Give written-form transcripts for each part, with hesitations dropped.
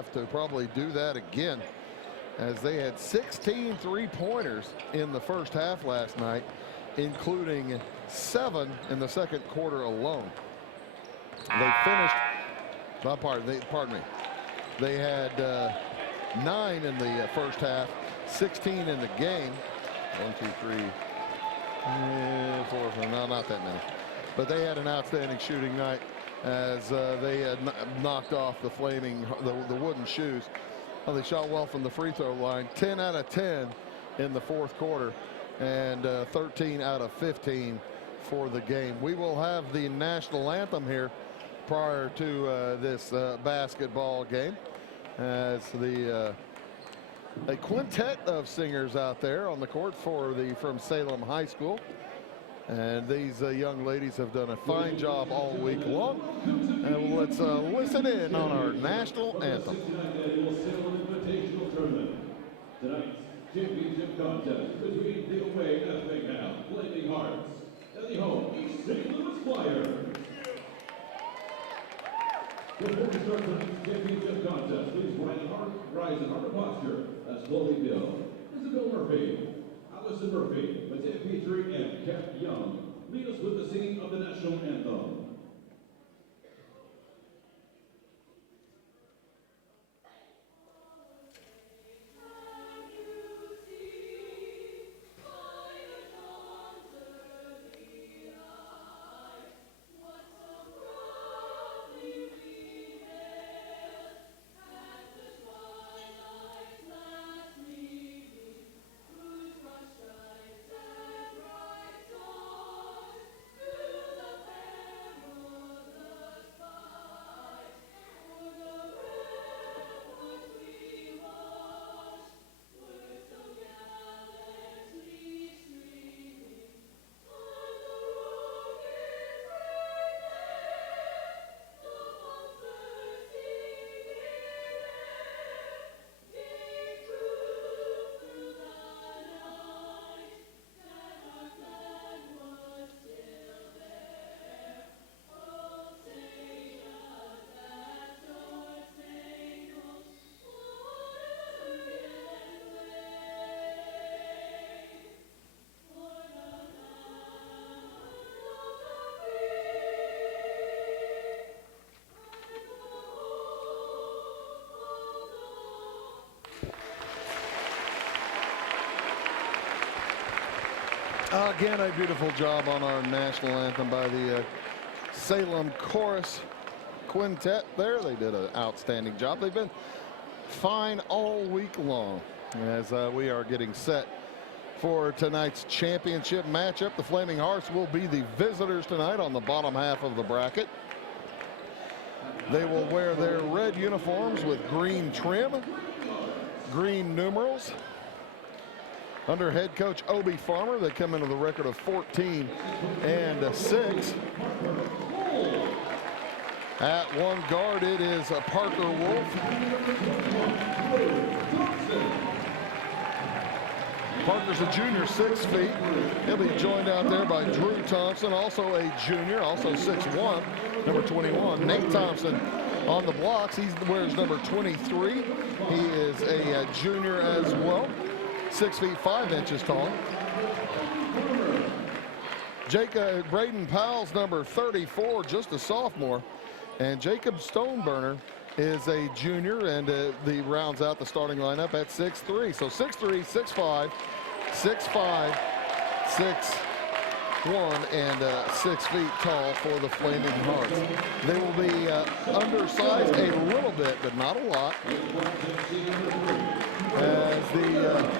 have to probably do that again, as they had 16 three-pointers in the first half last night, including 7 in the second quarter alone. They finished, pardon me, they had 9 in the first half, 16 in the game. 1, 2, 3, 4, 5, no, not that many. But they had an outstanding shooting night, as they had knocked off the wooden shoes. Well, they shot well from the free throw line, 10 out of 10 in the fourth quarter, and 13 out of 15 for the game. We will have the national anthem here prior to this basketball game, as a quintet of singers out there on the court from Salem High School. And these young ladies have done a fine job all week long. And let's listen in on our national anthem. Tonight's championship contest between the away Effingham Flaming Hearts and the home East St. Louis Flyers. Before we start tonight's championship contest, please rise in heart posture as Chloe Bill, Isabel Murphy, Allison Murphy, Mateo Petrie, and Kat Young lead us with the singing of the national anthem. Again, a beautiful job on our national anthem by the Salem Chorus Quintet there. They did an outstanding job. They've been fine all week long, as we are getting set for tonight's championship matchup. The Flaming Hearts will be the visitors tonight on the bottom half of the bracket. They will wear their red uniforms with green trim, green numerals. Under head coach Obi Farmer, they come into the record of 14-6. At one guard, it is Parker Wolf. Parker's a junior, 6 feet. He'll be joined out there by Drew Thompson, also a junior, also 6'1", number 21. Nate Thompson on the blocks. He wears number 23. He is a junior as well. 6 feet 5 inches tall. Braden Powell's number 34, just a sophomore. And Jacob Stoneburner is a junior, and the rounds out the starting lineup at 6'3". So 6'3", 6'5", 6'5", 6'1", and 6 feet tall for the Flaming Hearts. They will be undersized a little bit, but not a lot, as the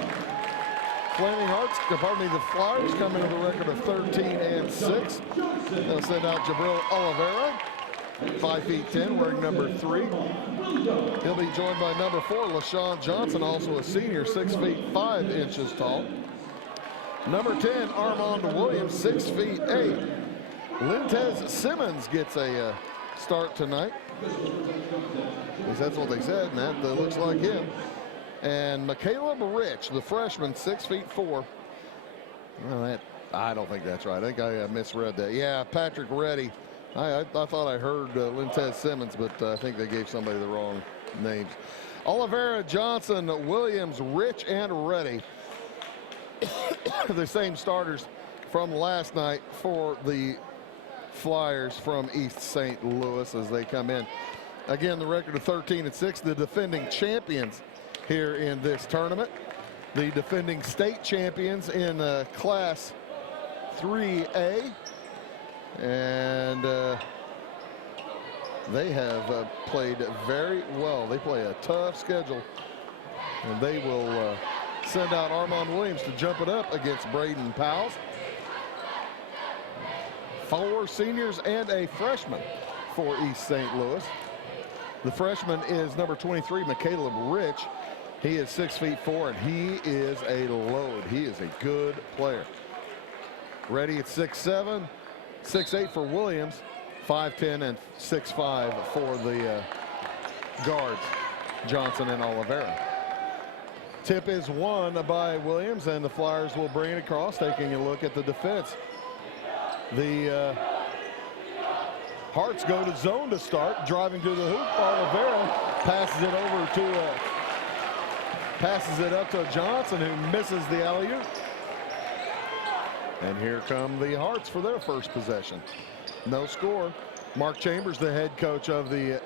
the Flyers come into the record of 13-6. They'll send out Jabril Oliveira, 5 feet 10, wearing number 3. He'll be joined by number 4, LaShawn Johnson, also a senior, 6 feet 5 inches tall. Number 10, Armand Williams, 6 feet 8. Lintez Simmons gets a start tonight. At least that's what they said, Matt. That looks like him. And Caleb Rich, the freshman, 6 feet 4. Well, I don't think that's right. I think I misread that. Yeah, Patrick Reddy. I thought I heard Lintez Simmons, but I think they gave somebody the wrong names. Oliveira, Johnson, Williams, Rich, and Reddy. The same starters from last night for the Flyers from East St. Louis as they come in. Again, the record of 13-6, the defending champions here in this tournament. The defending state champions in Class 3A. And they have played very well. They play a tough schedule. And they will send out Armand Williams to jump it up against Braden Powell. 4 seniors and a freshman for East St. Louis. The freshman is number 23, McCaleb Rich. He is 6'4", and he is a load. He is a good player. Ready at 6'7", 6'8" for Williams, 5'10", and 6'5" for the guards, Johnson and Oliveira. Tip is won by Williams, and the Flyers will bring it across, taking a look at the defense. The Hearts go to zone to start, driving to the hoop. Oliveira passes it up to Johnson, who misses the alley-oop. And here come the Hearts for their first possession. No score. Mark Chambers, the head coach of the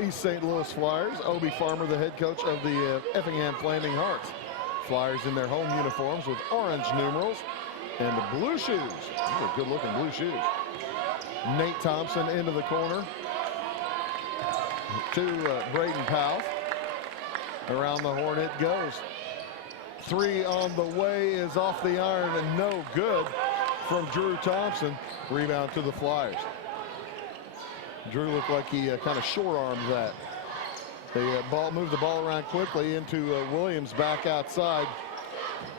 East St. Louis Flyers. Obie Farmer, the head coach of the Effingham Flaming Hearts. Flyers in their home uniforms with orange numerals and the blue shoes. These are good-looking blue shoes. Nate Thompson into the corner to Braden Powell. Around the horn it goes. 3 on the way is off the iron and no good from Drew Thompson. Rebound to the Flyers. Drew looked like he kind of short-armed that. They moved the ball around quickly into Williams back outside.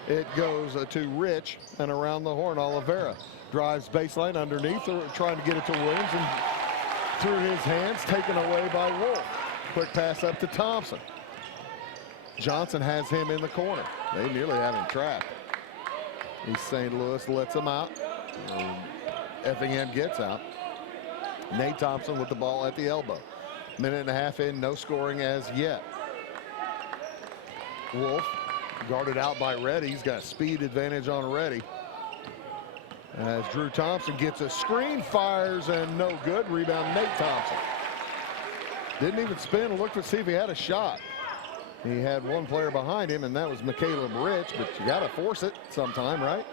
It goes to Rich, and around the horn Oliveira drives baseline underneath, trying to get it to Williams, and through his hands, taken away by Wolf. Quick pass up to Thompson. Johnson has him in the corner. They nearly have him trapped. East St. Louis lets him out. Effingham gets out. Nate Thompson with the ball at the elbow. Minute and a half in, no scoring as yet. Wolf guarded out by Reddy. He's got a speed advantage on Reddy. As Drew Thompson gets a screen, fires, and no good. Rebound, Nate Thompson. Didn't even spin and look to see if he had a shot. He had one player behind him, and that was McCaleb Rich, but you got to force it sometime, right?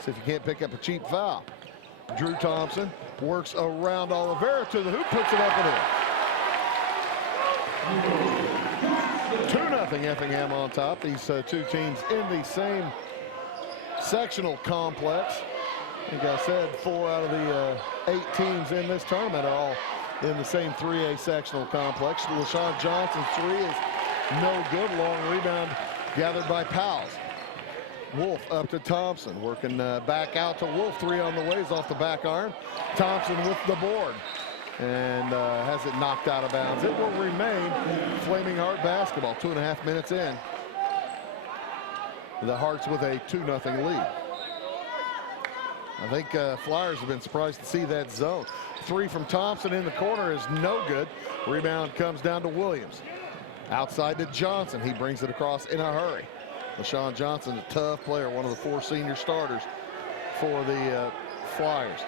See if you can't pick up a cheap foul. Drew Thompson works around Oliveira to the hoop, puts it up and in. 2-0 Effingham on top. These two teams in the same sectional complex. Like I said, 4 out of the 8 teams in this tournament are all in the same 3A sectional complex. LaShawn Johnson's 3 is no good. Long rebound gathered by Powell. Wolf up to Thompson, working back out to Wolf. 3 on the ways off the back iron. Thompson with the board and has it knocked out of bounds. It will remain Flaming Heart basketball. 2.5 minutes in. The Hearts with a 2-0 lead. I think Flyers have been surprised to see that zone. 3 from Thompson in the corner is no good. Rebound comes down to Williams. Outside to Johnson. He brings it across in a hurry. LaShawn Johnson, a tough player, one of the 4 senior starters for the Flyers.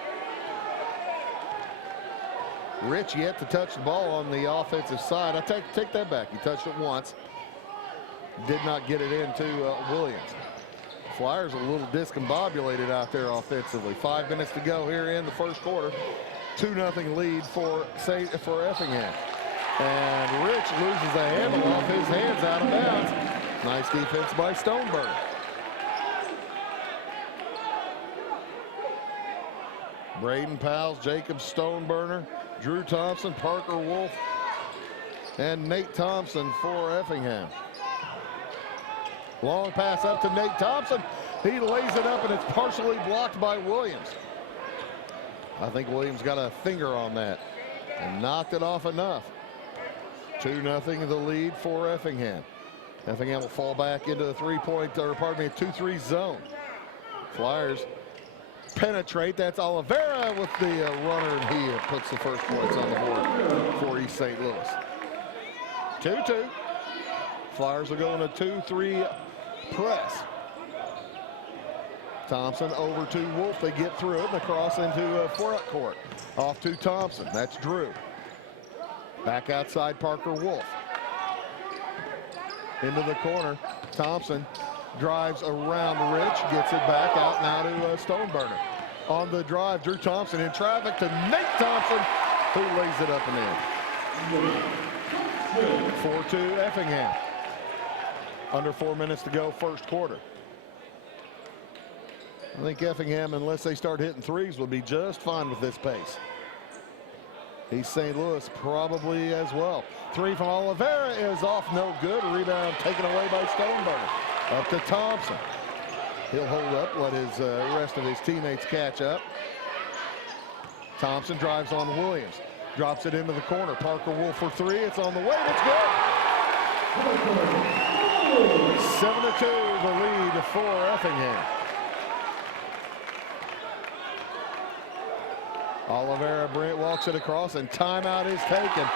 Rich yet to touch the ball on the offensive side. I take that back. He touched it once. Did not get it into Williams. Flyers a little discombobulated out there offensively. 5 minutes to go here in the first quarter. 2-0 lead for Effingham. And Rich loses a handle off his hands out of bounds. Nice defense by Stoneburner. Braden Powell, Jacob Stoneburner, Drew Thompson, Parker Wolf, and Nate Thompson for Effingham. Long pass up to Nate Thompson. He lays it up, and it's partially blocked by Williams. I think Williams got a finger on that and knocked it off enough. 2-0 the lead for Effingham. Effingham will fall back into the 2-3 zone. Flyers penetrate. That's Oliveira with the runner, and he puts the first points on the board for East St. Louis. 2-2. Flyers will go in a 2-3 press. Thompson over to Wolf. They get through it and across into front court. Off to Thompson. That's Drew. Back outside Parker Wolf. Into the corner. Thompson drives around Rich. Gets it back out now to Stoneburner. On the drive, Drew Thompson in traffic to Nate Thompson, who lays it up and in. 4-2 Effingham. Under 4 minutes to go, first quarter. I think Effingham, unless they start hitting threes, will be just fine with this pace. East St. Louis probably as well. Three from Oliveira is off, no good. Rebound taken away by Stoneburner. Up to Thompson. He'll hold up, let his rest of his teammates catch up. Thompson drives on Williams. Drops it into the corner. Parker Wolf for three. It's on the way. It's good. 7-2, the lead for Effingham. Oliveira Brent walks it across, and timeout is taken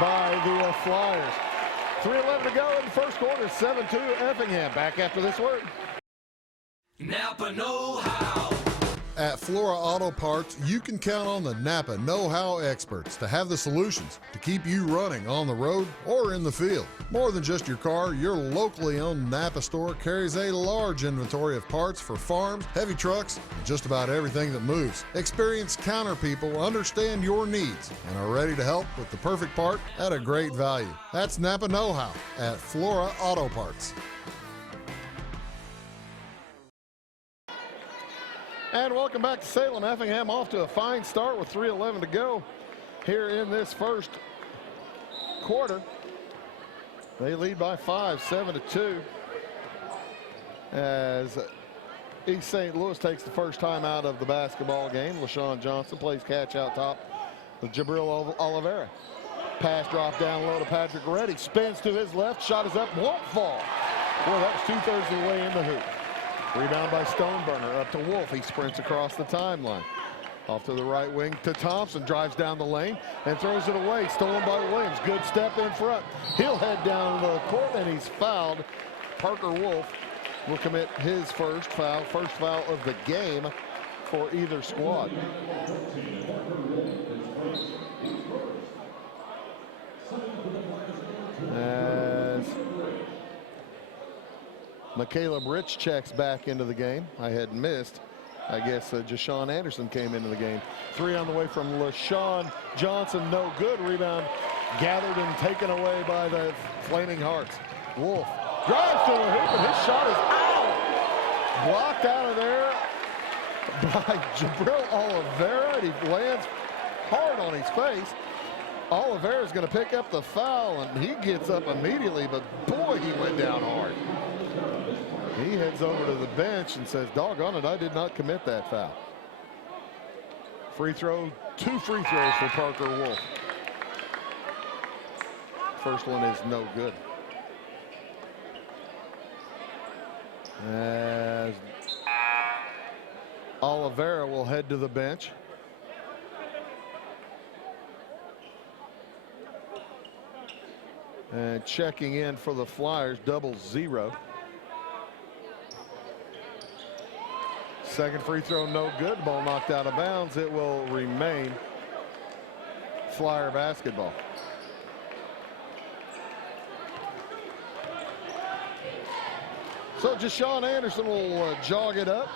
by the Flyers. 3:11 to go in the first quarter. 7-2 Effingham. Back after this word. Napa know-how. At Flora Auto Parts, you can count on the Napa know-how experts to have the solutions to keep you running on the road or in the field. More than just your car, your locally owned Napa store carries a large inventory of parts for farms, heavy trucks, and just about everything that moves. Experienced counter people understand your needs and are ready to help with the perfect part at a great value. That's Napa know-how at Flora Auto Parts. And welcome back to Salem. Effingham off to a fine start with 3:11 to go here in this first quarter. They lead by 5, 7-2. As East St. Louis takes the first time out of the basketball game. LaShawn Johnson plays catch out top with Jabril Oliveira. Pass drop down low to Patrick Reddy. Spins to his left. Shot is up. Won't fall. Boy, that was 2/3 of the way in the hoop. Rebound by Stoneburner up to Wolf. He sprints across the timeline. Off to the right wing to Thompson. Drives down the lane and throws it away. Stolen by Williams. Good step in front. He'll head down the court and he's fouled. Parker Wolf will commit his first foul of the game for either squad. As Caleb Rich checks back into the game. I had missed. I guess Jashawn Anderson came into the game. Three on the way from LaShawn Johnson. No good. Rebound gathered and taken away by the Flaming Hearts. Wolf drives to the hoop and his shot is out. Blocked out of there by Jabril Oliveira. And he lands hard on his face. Oliveira's going to pick up the foul and he gets up immediately, but boy, he went down hard. He heads over to the bench and says, doggone it, I did not commit that foul. Free throw, 2 free throws for Parker Wolf. First one is no good. As Oliveira will head to the bench. And checking in for the Flyers, 0-0. Second free throw, no good. Ball knocked out of bounds. It will remain Flyer basketball. So Jashawn Anderson will jog it up.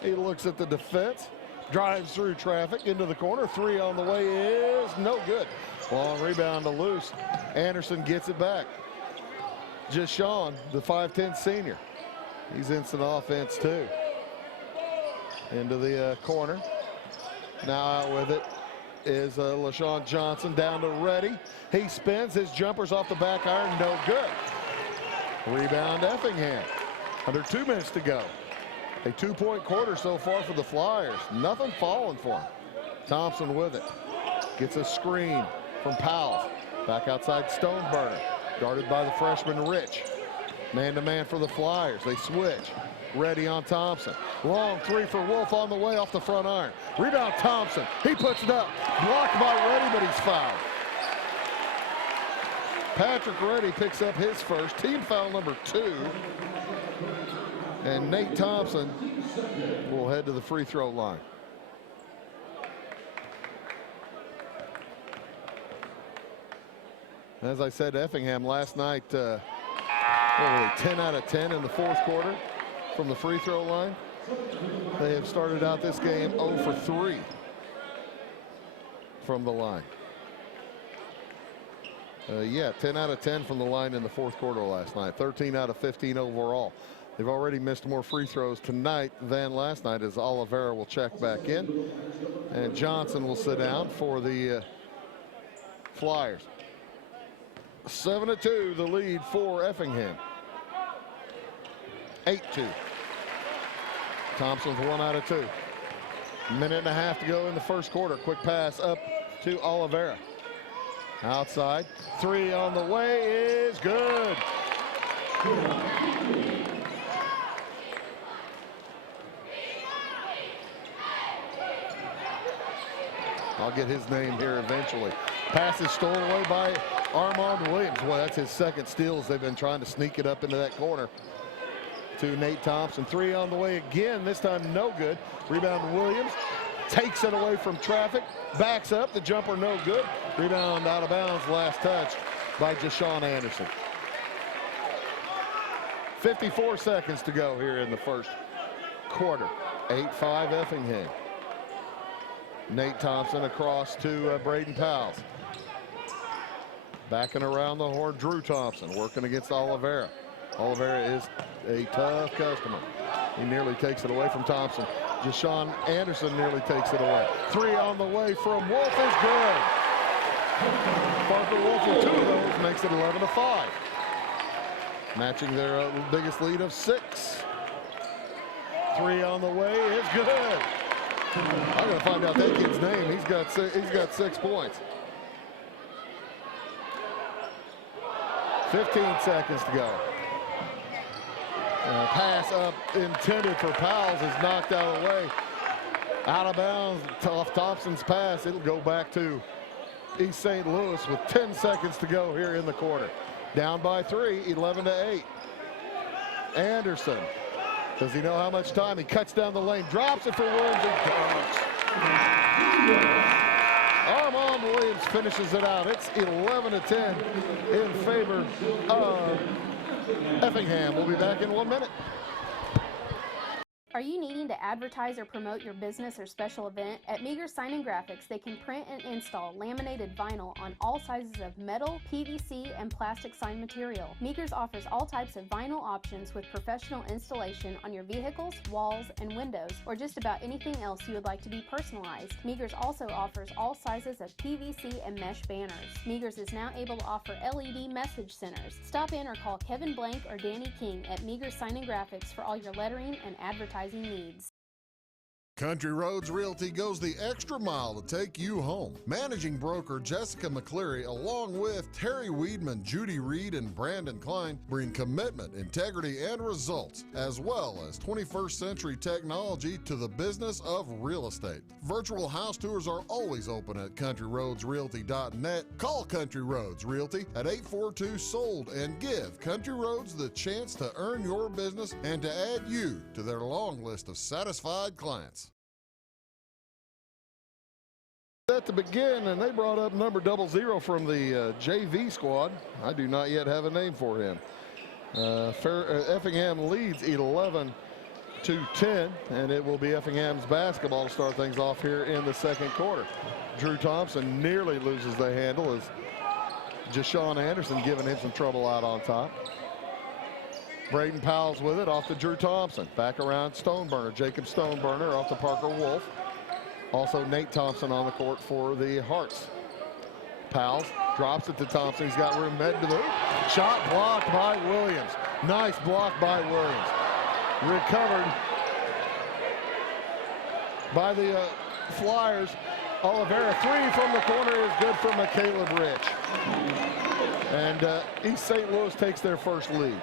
He looks at the defense, drives through traffic into the corner. Three on the way is no good. Long rebound to Loose. Anderson gets it back. Jashawn, the 5'10" senior. He's instant offense too. Into the corner. Now out with it is LaShawn Johnson down to Reddy. He spins. His jumper's off the back iron. No good. Rebound Effingham. Under 2 minutes to go. A 2-point quarter so far for the Flyers. Nothing falling for him. Thompson with it. Gets a screen from Powell. Back outside Stoneburner. Guarded by the freshman Rich. Man-to-man for the Flyers. They switch. Reddy on Thompson. Long three for Wolf on the way off the front iron. Rebound Thompson. He puts it up. Blocked by Reddy, but he's fouled. Patrick Reddy picks up his first, team foul number 2. And Nate Thompson will head to the free throw line. As I said, Effingham last night, 10 out of 10 in the fourth quarter from the free throw line. They have started out this game 0 for 3 from the line. 10 out of 10 from the line in the fourth quarter last night. 13 out of 15 overall. They've already missed more free throws tonight than last night, as Oliveira will check back in. And Johnson will sit down for the Flyers. 7-2 the lead for Effingham. 8-2. Thompson's 1 out of 2. Minute and a half to go in the first quarter. Quick pass up to Oliveira. Outside, 3 on the way is good. I'll get his name here eventually. Pass is stolen away by Armand Williams. Well, that's his second steal as they've been trying to sneak it up into that corner to Nate Thompson. 3 on the way again, this time no good. Rebound Williams. Takes it away from traffic, backs up, the jumper no good. Rebound out of bounds, last touch by Jashawn Anderson. 54 seconds to go here in the first quarter. 8-5 Effingham. Nate Thompson across to Braden Powell. Backing around the horn, Drew Thompson working against Oliveira. Oliveira is a tough customer. He nearly takes it away from Thompson. Jashawn Anderson nearly takes it away. 3 on the way from Wolf is good. Parker Wolf with 2 of those makes it 11-5. Matching their biggest lead of 6. 3 on the way is good. I'm gonna find out that kid's name. He's got 6 points. 15 seconds to go. Pass up intended for Powell is knocked out of the way. Out of bounds off Thompson's pass. It'll go back to East St. Louis with 10 seconds to go here in the quarter. Down by 3, 11-8. Anderson. Does he know how much time? He cuts down the lane, drops it for Williams and dunks. Armand Williams finishes it out. It's 11-10 in favor of Effingham. We'll be back in 1 minute. Are you needing to advertise or promote your business or special event? At Meager Sign and Graphics, they can print and install laminated vinyl on all sizes of metal, PVC, and plastic sign material. Meager's offers all types of vinyl options with professional installation on your vehicles, walls, and windows, or just about anything else you would like to be personalized. Meager's also offers all sizes of PVC and mesh banners. Meager's is now able to offer LED message centers. Stop in or call Kevin Blank or Danny King at Meager's Sign and Graphics for all your lettering and advertising needs. Country Roads Realty goes the extra mile to take you home. Managing broker Jessica McCleary, along with Terry Weedman, Judy Reed, and Brandon Klein, bring commitment, integrity, and results, as well as 21st century technology to the business of real estate. Virtual house tours are always open at countryroadsrealty.net. Call Country Roads Realty at 842-SOLD and give Country Roads the chance to earn your business and to add you to their long list of satisfied clients. Set to begin, and they brought up number 00 from the JV squad. I do not yet have a name for him. Effingham leads 11-10, and it will be Effingham's basketball to start things off here in the second quarter. Drew Thompson nearly loses the handle as Jashawn Anderson giving him some trouble out on top. Braden Powell's with it off to Drew Thompson. Back around Stoneburner. Jacob Stoneburner off to Parker Wolf. Also Nate Thompson on the court for the Hearts. Powell drops it to Thompson. He's got room head to the hoop. Shot blocked by Williams. Nice block by Williams. Recovered by the Flyers. Oliveira, 3 from the corner is good for McCaleb Rich. And East St. Louis takes their first lead.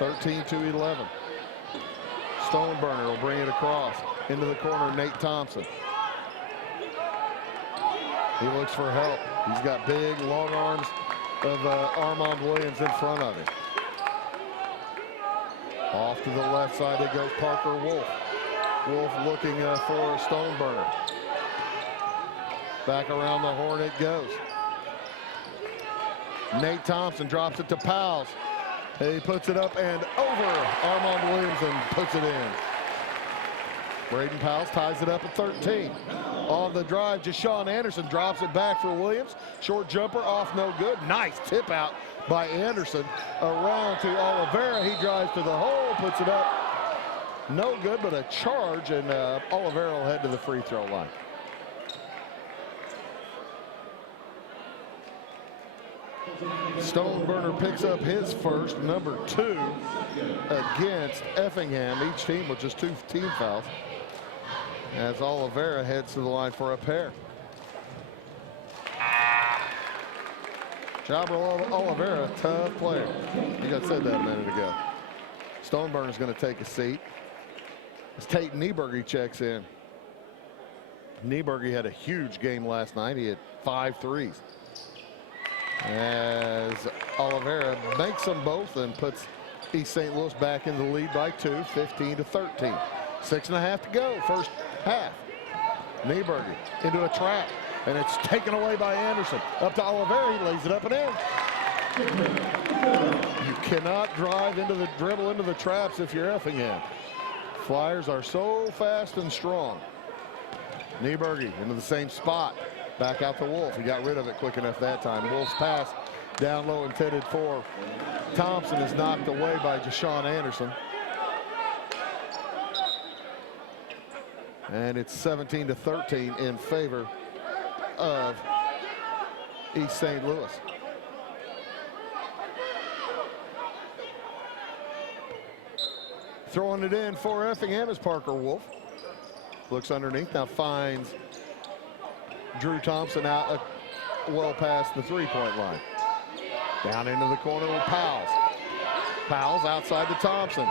13-11. Stoneburner will bring it across into the corner. Nate Thompson. He looks for help. He's got big, long arms of Armand Williams in front of him. Off to the left side it goes Parker Wolf. Wolf looking for a Stoneburner. Back around the horn it goes. Nate Thompson drops it to Powles. He puts it up and over Armand Williams and puts it in. Braden Powles ties it up at 13. On the drive, Jashawn Anderson drops it back for Williams. Short jumper off, no good. Nice tip out by Anderson. Around to Oliveira. He drives to the hole, puts it up. No good, but a charge, and Oliveira will head to the free throw line. Stoneburner picks up his first, number 2, against Effingham. Each team with just 2 team fouls. As Oliveira heads to the line for a pair. Jabra Oliveira, tough player. I think I said that a minute ago. Stoneburner's going to take a seat as Tate Nieberge checks in. Nieberge had a huge game last night. He had 5 threes. As Oliveira makes them both and puts East St. Louis back in the lead by 2, 15-13. 6.5 to go, first half. Nieberge into a trap, and it's taken away by Anderson. Up to Oliveira, he lays it up and in. You cannot dribble into the traps if you're Effingham. Flyers are so fast and strong. Nieberge into the same spot. Back out to Wolf. He got rid of it quick enough that time. Wolf's pass down low intended for Thompson is knocked away by Jashawn Anderson. And it's 17-13 in favor of East St. Louis. Throwing it in for Effingham is Parker Wolf. Looks underneath, now finds Drew Thompson out well past the three-point line. Down into the corner with Powles. Powles outside to Thompson.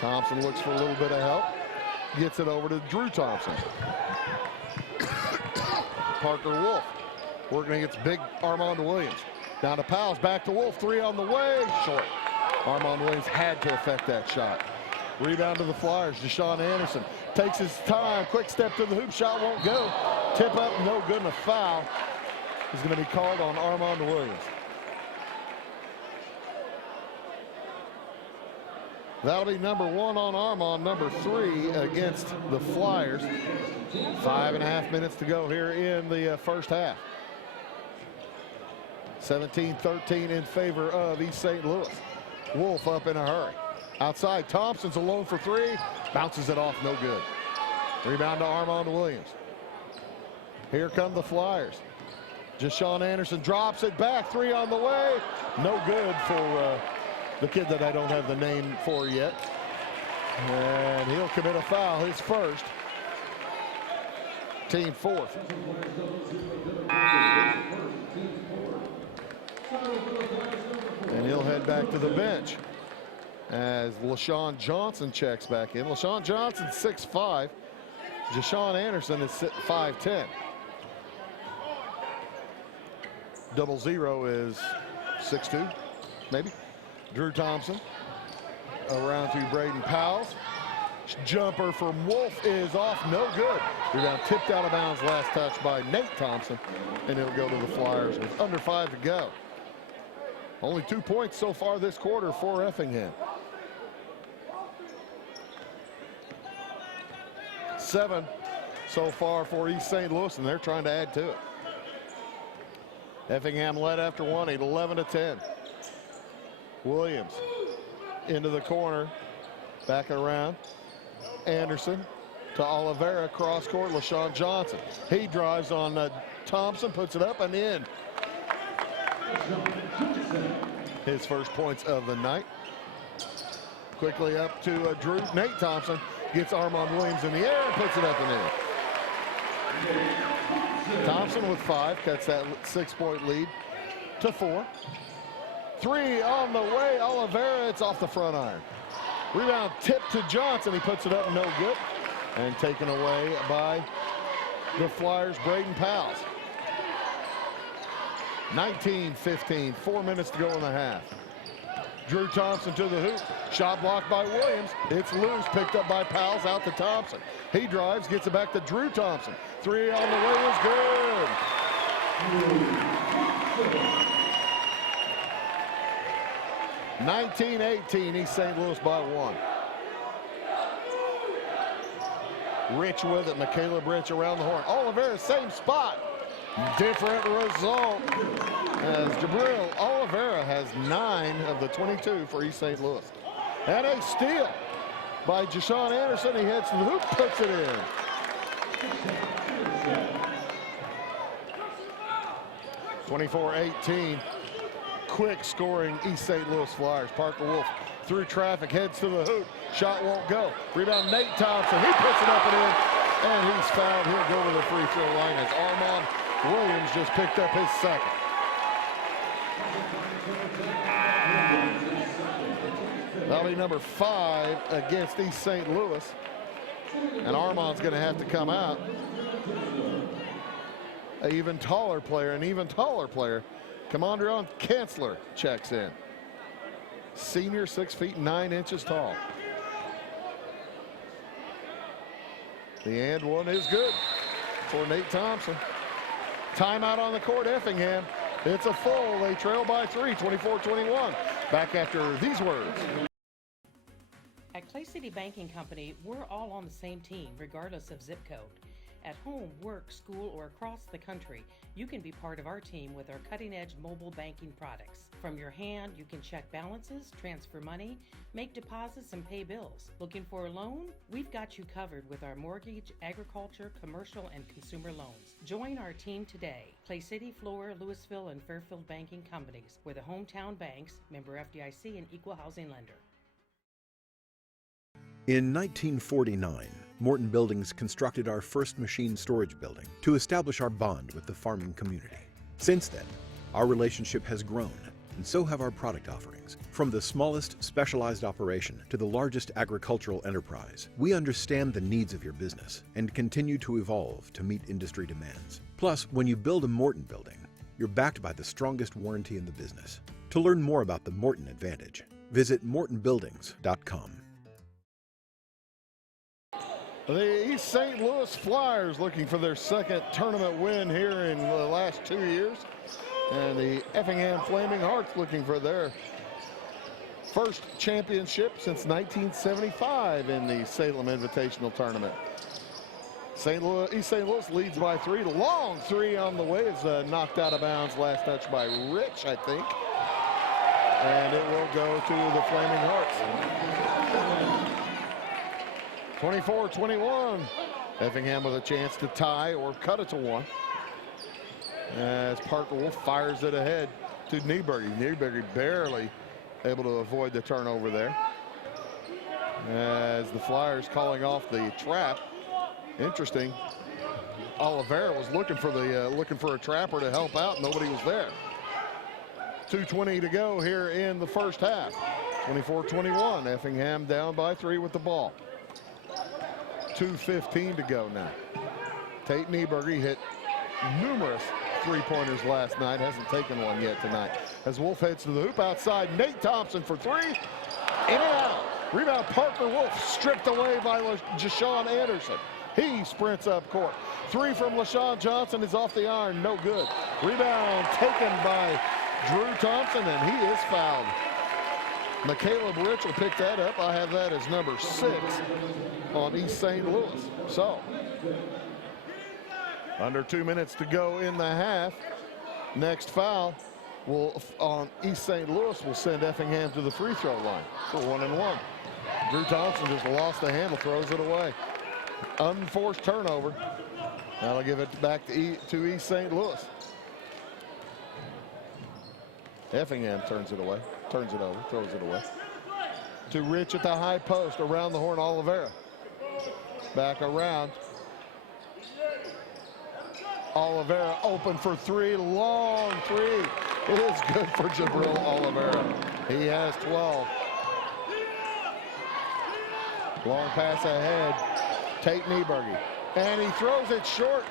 Thompson looks for a little bit of help. Gets it over to Drew Thompson. Parker Wolf working against big Armand Williams. Down to Powles, back to Wolf, 3 on the way, short. Armand Williams had to affect that shot. Rebound to the Flyers. Jashawn Anderson takes his time. Quick step to the hoop. Shot won't go. Tip up, no good, and a foul is going to be called on Armand Williams. That'll be number 1 on Armand, number 3 against the Flyers. 5.5 minutes to go here in the first half. 17-13 in favor of East St. Louis. Wolf up in a hurry. Outside, Thompson's alone for 3. Bounces it off, no good. Rebound to Armand Williams. Here come the Flyers. Jashawn Anderson drops it back, 3 on the way. No good for the kid that I don't have the name for yet. And he'll commit a foul, his first. Team 4th. And he'll head back to the bench as LaShawn Johnson checks back in. LaShawn Johnson 6'5". Jashawn Anderson is 5'10". 00 is 6'2", maybe. Drew Thompson around to Braden Powles. Jumper from Wolf is off, no good. Rebound tipped out of bounds, last touch by Nate Thompson, and it'll go to the Flyers with under 5 to go. Only 2 points so far this quarter for Effingham. 7 so far for East St. Louis, and they're trying to add to it. Effingham led after 1, 11-10. Williams into the corner, back around. Anderson to Oliveira, cross court, LaShawn Johnson. He drives on Thompson, puts it up and in. His first points of the night. Quickly up to Drew. Nate Thompson gets Armand Williams in the air and puts it up and in. Thompson with 5, cuts that 6-point lead to 4. 3 on the way, Oliveira, it's off the front iron. Rebound tip to Johnson. He puts it up, no good. And taken away by the Flyers' Braden Powell. 19-15, 4 minutes to go in the half. Drew Thompson to the hoop. Shot blocked by Williams. It's loose, picked up by Powell, out to Thompson. He drives, gets it back to Drew Thompson. Three on the way is good. 19-18, East St. Louis by 1. Rich with it, McCaleb Rich around the horn. Oliveira, same spot. Different result as Jabril Oliveira has 9 of the 22 for East St. Louis. And a steal by Jashawn Anderson. He heads to the hoop, puts it in. (24-18). Quick scoring East St. Louis Flyers. Parker Wolf through traffic, heads to the hoop. Shot won't go. Rebound Nate Thompson. He puts it up and in. And he's fouled. He'll go to the free throw line as Armand Williams just picked up his second. That'll be number 5 against East St. Louis. And Armand's going to have to come out. An even taller player, Kamondrion Kanzler checks in. Senior, 6 feet 9 inches tall. The and one is good for Nate Thompson. Timeout on the court, Effingham. It's a full. They trail by 3, 24-21. Back after these words. At Clay City Banking Company, we're all on the same team, regardless of zip code. At home, work, school, or across the country, you can be part of our team with our cutting-edge mobile banking products. From your hand, you can check balances, transfer money, make deposits, and pay bills. Looking for a loan? We've got you covered with our mortgage, agriculture, commercial, and consumer loans. Join our team today. Clay City, Flora, Louisville, and Fairfield Banking Companies. We're the hometown banks, member FDIC, and equal housing lender. In 1949, Morton Buildings constructed our first machine storage building to establish our bond with the farming community. Since then, our relationship has grown, and so have our product offerings. From the smallest specialized operation to the largest agricultural enterprise, we understand the needs of your business and continue to evolve to meet industry demands. Plus, when you build a Morton building, you're backed by the strongest warranty in the business. To learn more about the Morton Advantage, visit mortonbuildings.com. The East St. Louis Flyers looking for their second tournament win here in the last 2 years. And the Effingham Flaming Hearts looking for their first championship since 1975 in the Salem Invitational Tournament. East St. Louis leads by 3. Long 3 on the way is knocked out of bounds. Last touch by Rich, I think. And it will go to the Flaming Hearts. 24-21. Effingham with a chance to tie or cut it to 1. As Parker Wolf fires it ahead to Nieberge. Nieberge barely able to avoid the turnover there. As the Flyers calling off the trap. Interesting. Oliveira was looking for a trapper to help out. Nobody was there. 2:20 to go here in the first half. 24-21. Effingham down by 3 with the ball. 2:15 to go now. Tate Nieberge hit numerous three-pointers last night. Hasn't taken one yet tonight. As Wolf heads to the hoop outside, Nate Thompson for 3. In and out. Rebound Parker Wolf stripped away by Jashawn Anderson. He sprints up court. 3 from LaShawn Johnson is off the iron. No good. Rebound taken by Drew Thompson, and he is fouled. McCaleb Rich will pick that up. I have that as number 6 on East St. Louis. So, under 2 minutes to go in the half. Next foul on East St. Louis will send Effingham to the free throw line for 1-1. Drew Thompson just lost the handle, throws it away. Unforced turnover. That'll give it back to East St. Louis. Effingham turns it over, throws it away. To Rich at the high post, around the horn, Oliveira. Back around. Oliveira open for 3, long 3. It is good for Jabril Oliveira. He has 12. Long pass ahead. Tate Nieberge. And he throws it short.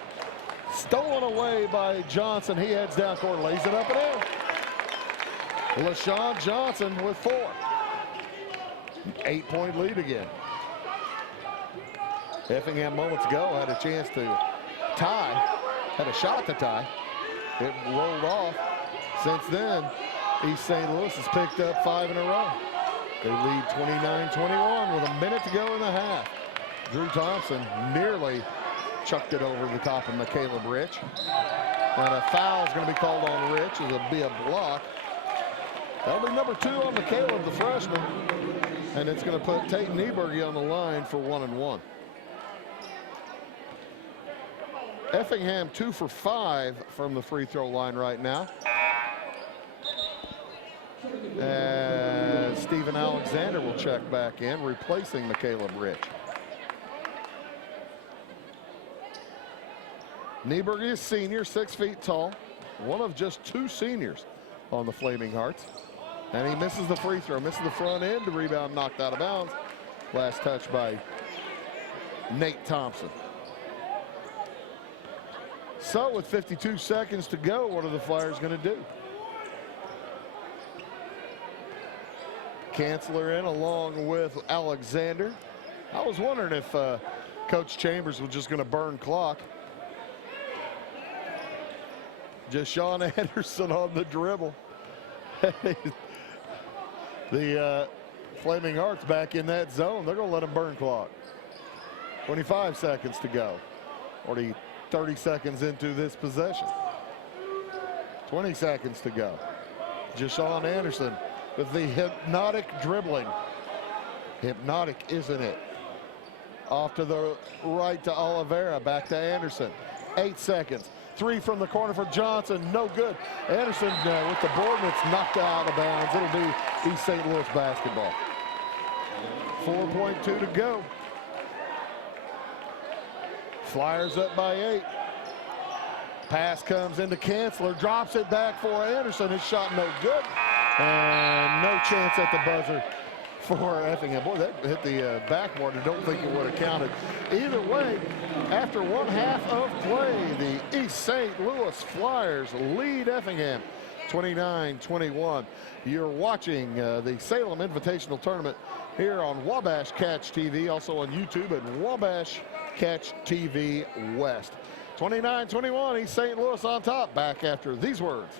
Stolen away by Johnson. He heads down court, lays it up and in. LaShawn Johnson with 4. 8-point lead again. Effingham moments ago had a chance to tie, had a shot to tie. It rolled off. Since then, East St. Louis has picked up 5 in a row. They lead 29-21 with a minute to go in the half. Drew Thompson nearly chucked it over the top of McCaleb Rich. And a foul is going to be called on Rich. It'll be a block. That'll be number 2 on McCaleb, the freshman. And it's going to put Tate Nieberge on the line for 1-1. Effingham 2 for 5 from the free throw line right now. And Stephen Alexander will check back in, replacing McCaleb Rich. Nieberge is senior, 6 feet tall, one of just 2 seniors on the Flaming Hearts. And he misses the free throw, misses the front end, the rebound knocked out of bounds. Last touch by Nate Thompson. So with 52 seconds to go, what are the Flyers going to do? Chancellor in along with Alexander. I was wondering if Coach Chambers was just going to burn clock. Just Sean Anderson on the dribble. The Flaming Hearts back in that zone. They're going to let him burn clock. 25 seconds to go. 30 seconds into this possession. 20 seconds to go. Jashawn Anderson with the hypnotic dribbling. Hypnotic, isn't it? Off to the right to Oliveira, back to Anderson. 8 seconds. 3 from the corner for Johnson, no good. Anderson with the board, and it's knocked out of bounds. It'll be East St. Louis basketball. 4.2 to go. Flyers up by 8. Pass comes into Chancellor, drops it back for Anderson. His shot no good. And no chance at the buzzer for Effingham. Boy, that hit the backboard. I don't think it would have counted. Either way, after 1/2 of play, the East St. Louis Flyers lead Effingham 29-21. You're watching the Salem Invitational Tournament here on Wabash Catch TV, also on YouTube at Wabash Catch TV West. 29-21, East St. Louis on top. Back after these words.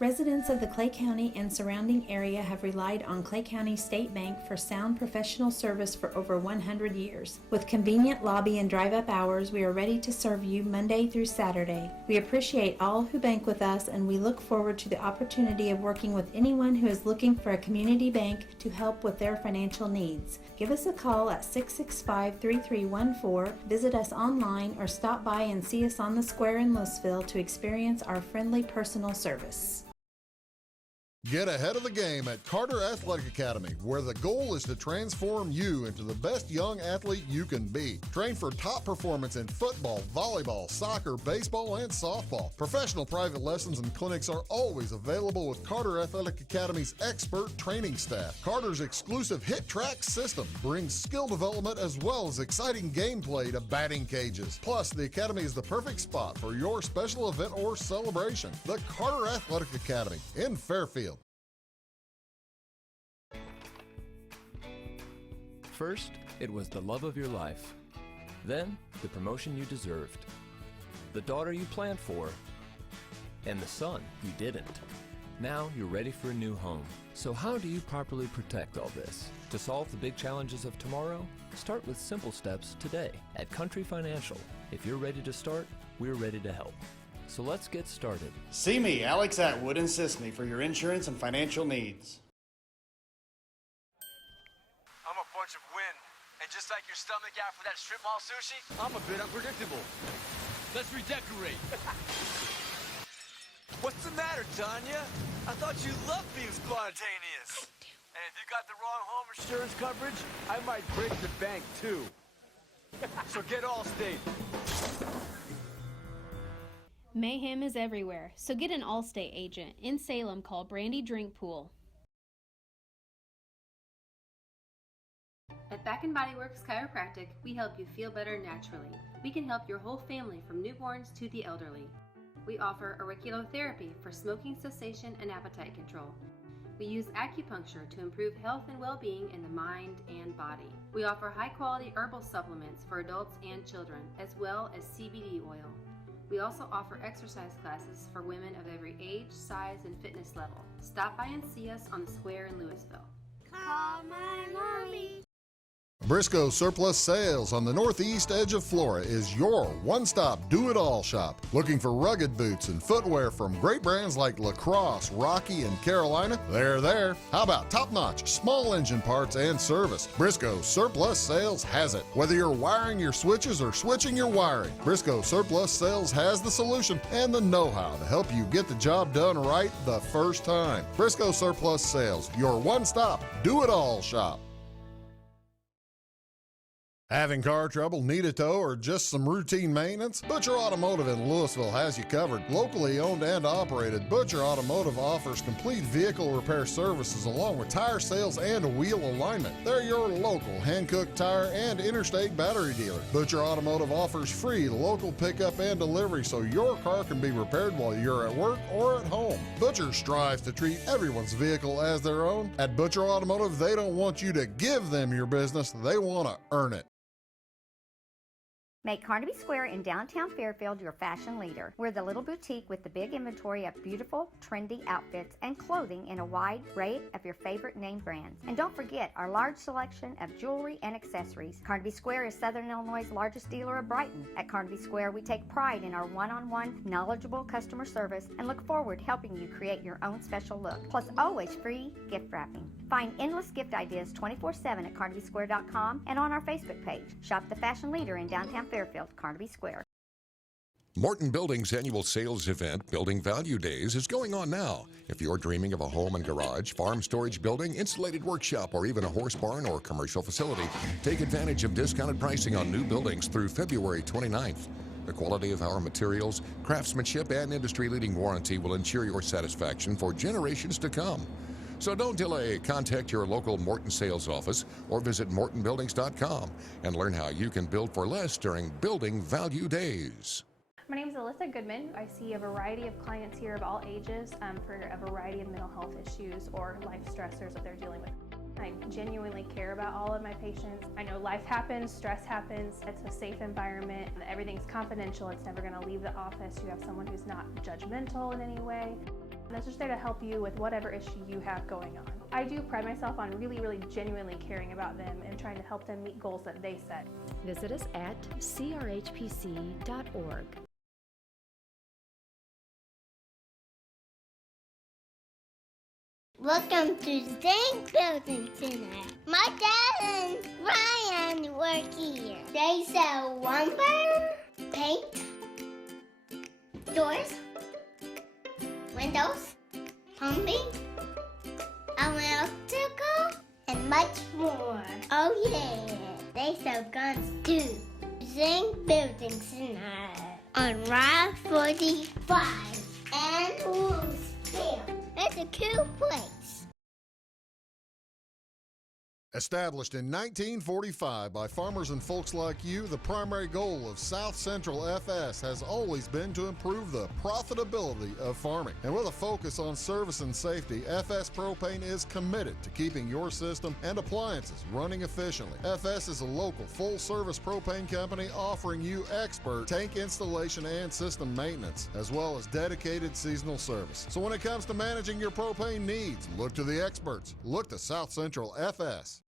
Residents of the Clay County and surrounding area have relied on Clay County State Bank for sound professional service for over 100 years. With convenient lobby and drive-up hours, we are ready to serve you Monday through Saturday. We appreciate all who bank with us, and we look forward to the opportunity of working with anyone who is looking for a community bank to help with their financial needs. Give us a call at 665-3314, visit us online, or stop by and see us on the square in Louisville to experience our friendly personal service. Get ahead of the game at Carter Athletic Academy, where the goal is to transform you into the best young athlete you can be. Train for top performance in football, volleyball, soccer, baseball, and softball. Professional private lessons and clinics are always available with Carter Athletic Academy's expert training staff. Carter's exclusive Hit Track system brings skill development as well as exciting gameplay to batting cages. Plus, the Academy is the perfect spot for your special event or celebration. The Carter Athletic Academy in Fairfield. First, it was the love of your life. Then, the promotion you deserved. The daughter you planned for. And the son you didn't. Now you're ready for a new home. So how do you properly protect all this? To solve the big challenges of tomorrow, start with simple steps today. At Country Financial, if you're ready to start, we're ready to help. So let's get started. See me, Alex Atwood in Sisney, for your insurance and financial needs. I'm a bunch of wind, and just like your stomach after that strip mall sushi, I'm a bit unpredictable. Let's redecorate. What's the matter, Tanya? I thought you loved being spontaneous. And if you got the wrong home insurance coverage, I might break the bank too. So get Allstate. Mayhem is everywhere, so get an Allstate agent. In Salem, call Brandy Drinkpool. At Back & Body Works Chiropractic, we help you feel better naturally. We can help your whole family from newborns to the elderly. We offer auriculotherapy for smoking cessation and appetite control. We use acupuncture to improve health and well-being in the mind and body. We offer high-quality herbal supplements for adults and children, as well as CBD oil. We also offer exercise classes for women of every age, size, and fitness level. Stop by and see us on the square in Louisville. Call my mommy. Briscoe Surplus Sales on the northeast edge of Flora is your one-stop do-it-all shop. Looking for rugged boots and footwear from great brands like Lacrosse, Rocky, and Carolina? They're there. How about top-notch small engine parts and service? Briscoe Surplus Sales has it. Whether you're wiring your switches or switching your wiring, Briscoe Surplus Sales has the solution and the know-how to help you get the job done right the first time. Briscoe Surplus Sales, your one-stop do-it-all shop. Having car trouble, need a tow, or just some routine maintenance? Butcher Automotive in Louisville has you covered. Locally owned and operated, Butcher Automotive offers complete vehicle repair services along with tire sales and wheel alignment. They're your local Hankook tire and interstate battery dealer. Butcher Automotive offers free local pickup and delivery so your car can be repaired while you're at work or at home. Butcher strives to treat everyone's vehicle as their own. At Butcher Automotive, they don't want you to give them your business, they want to earn it. Make Carnaby Square in downtown Fairfield your fashion leader. We're the little boutique with the big inventory of beautiful, trendy outfits and clothing in a wide array of your favorite name brands. And don't forget our large selection of jewelry and accessories. Carnaby Square is Southern Illinois' largest dealer of Brighton. At Carnaby Square, we take pride in our one-on-one, knowledgeable customer service and look forward to helping you create your own special look. Plus, always free gift wrapping. Find endless gift ideas 24/7 at carnabysquare.com and on our Facebook page. Shop the fashion leader in downtown Fairfield, Carnaby Square. Morton Building's annual sales event, Building Value Days, is going on now. If you're dreaming of a home and garage, farm storage building, insulated workshop, or even a horse barn or commercial facility, take advantage of discounted pricing on new buildings through February 29th. The quality of our materials, craftsmanship, and industry-leading warranty will ensure your satisfaction for generations to come. So don't delay. Contact your local Morton sales office or visit mortonbuildings.com and learn how you can build for less during Building Value Days. My name is Alyssa Goodman. I see a variety of clients here of all ages for a variety of mental health issues or life stressors that they're dealing with. I genuinely care about all of my patients. I know life happens, stress happens. It's a safe environment. Everything's confidential. It's never going to leave the office. You have someone who's not judgmental in any way. And it's just there to help you with whatever issue you have going on. I do pride myself on really genuinely caring about them and trying to help them meet goals that they set. Visit us at crhpc.org. Welcome to Zinc Building Center. My dad and Ryan work here. They sell lumber, paint, doors, windows, plumbing, electrical, and much more. Oh yeah, they sell guns too. Zinc Building Center on Route 45 and Louisville. It's a cool place. Established in 1945 by farmers and folks like you, the primary goal of South Central FS has always been to improve the profitability of farming. And with a focus on service and safety, FS Propane is committed to keeping your system and appliances running efficiently. FS is a local full-service propane company offering you expert tank installation and system maintenance, as well as dedicated seasonal service. So when it comes to managing your propane needs, look to the experts. Look to South Central FS.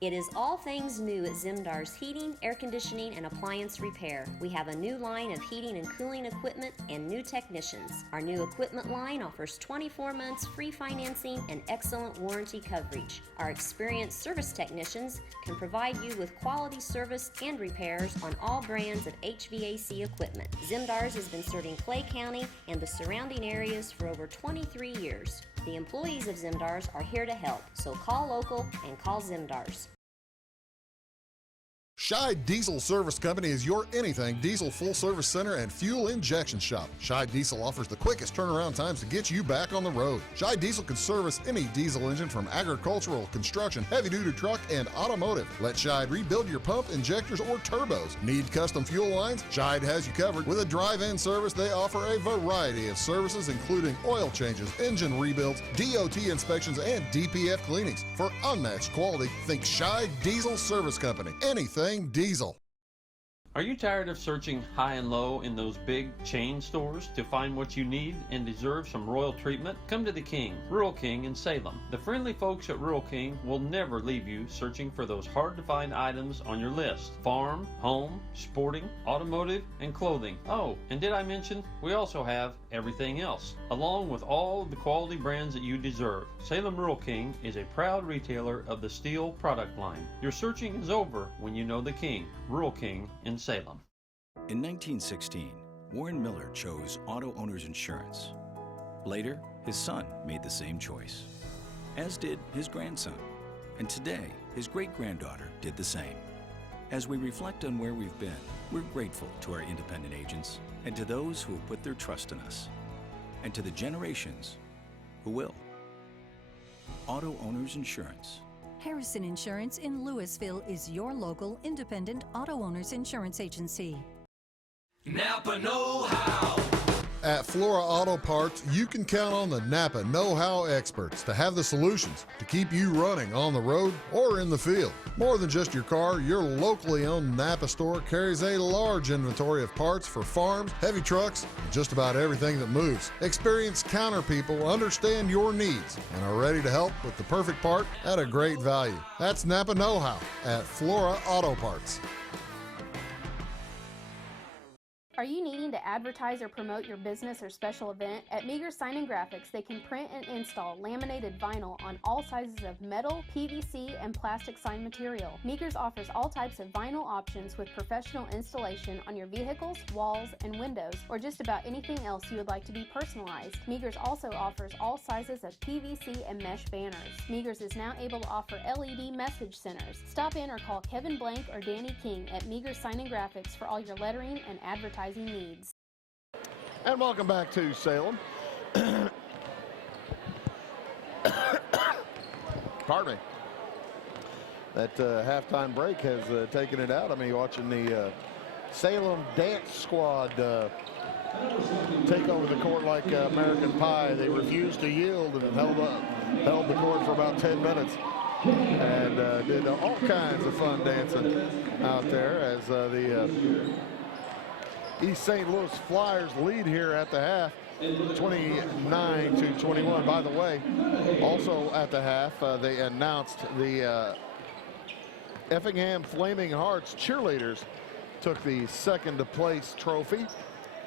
It is all things new at Zimdar's Heating, Air Conditioning, and Appliance Repair. We have a new line of heating and cooling equipment and new technicians. Our new equipment line offers 24 months free financing and excellent warranty coverage. Our experienced service technicians can provide you with quality service and repairs on all brands of HVAC equipment. Zimdar's has been serving Clay County and the surrounding areas for over 23 years. The employees of Zimdar's are here to help, so call local and call Zimdar's. Scheid Diesel Service Company is your anything diesel full-service center and fuel injection shop. Scheid Diesel offers the quickest turnaround times to get you back on the road. Scheid Diesel can service any diesel engine from agricultural, construction, heavy-duty truck, and automotive. Let Scheid rebuild your pump, injectors, or turbos. Need custom fuel lines? Scheid has you covered. With a drive-in service, they offer a variety of services, including oil changes, engine rebuilds, DOT inspections, and DPF cleanings. For unmatched quality, think Scheid Diesel Service Company. Anything diesel. Are you tired of searching high and low in those big chain stores to find what you need and deserve some royal treatment? Come to the King, Rural King in Salem. The friendly folks at Rural King will never leave you searching for those hard to find items on your list. Farm, home, sporting, automotive, and clothing. Oh, and did I mention we also have everything else, along with all of the quality brands that you deserve. Salem Rural King is a proud retailer of the steel product line. Your searching is over when you know the King, Rural King in Salem. In 1916, Warren Miller chose Auto Owners Insurance. Later, his son made the same choice, as did his grandson. And today, his great-granddaughter did the same. As we reflect on where we've been, we're grateful to our independent agents and to those who have put their trust in us, and to the generations who will. Auto Owners Insurance. Harrison Insurance in Louisville is your local independent auto owners insurance agency. Napa know-how. At Flora Auto Parts, you can count on the Napa know-how experts to have the solutions to keep you running on the road or in the field. More than just your car, your locally owned Napa store carries a large inventory of parts for farms, heavy trucks, and just about everything that moves. Experienced counter people understand your needs and are ready to help with the perfect part at a great value. That's Napa know-how at Flora Auto Parts. Are you needing to advertise or promote your business or special event? At Meager Sign and Graphics, they can print and install laminated vinyl on all sizes of metal, PVC, and plastic sign material. Meagers offers all types of vinyl options with professional installation on your vehicles, walls, and windows, or just about anything else you would like to be personalized. Meagers also offers all sizes of PVC and mesh banners. Meagers is now able to offer LED message centers. Stop in or call Kevin Blank or Danny King at Meager Sign and Graphics for all your lettering and advertising needs. And welcome back to Salem. Pardon me. That halftime break has taken it out of me watching the Salem dance squad take over the court like American Pie. They refused to yield and held the court for about 10 minutes and did all kinds of fun dancing out there as the East St. Louis Flyers lead here at the half, 29-21. By the way, also at the half, they announced the Effingham Flaming Hearts cheerleaders took the second place trophy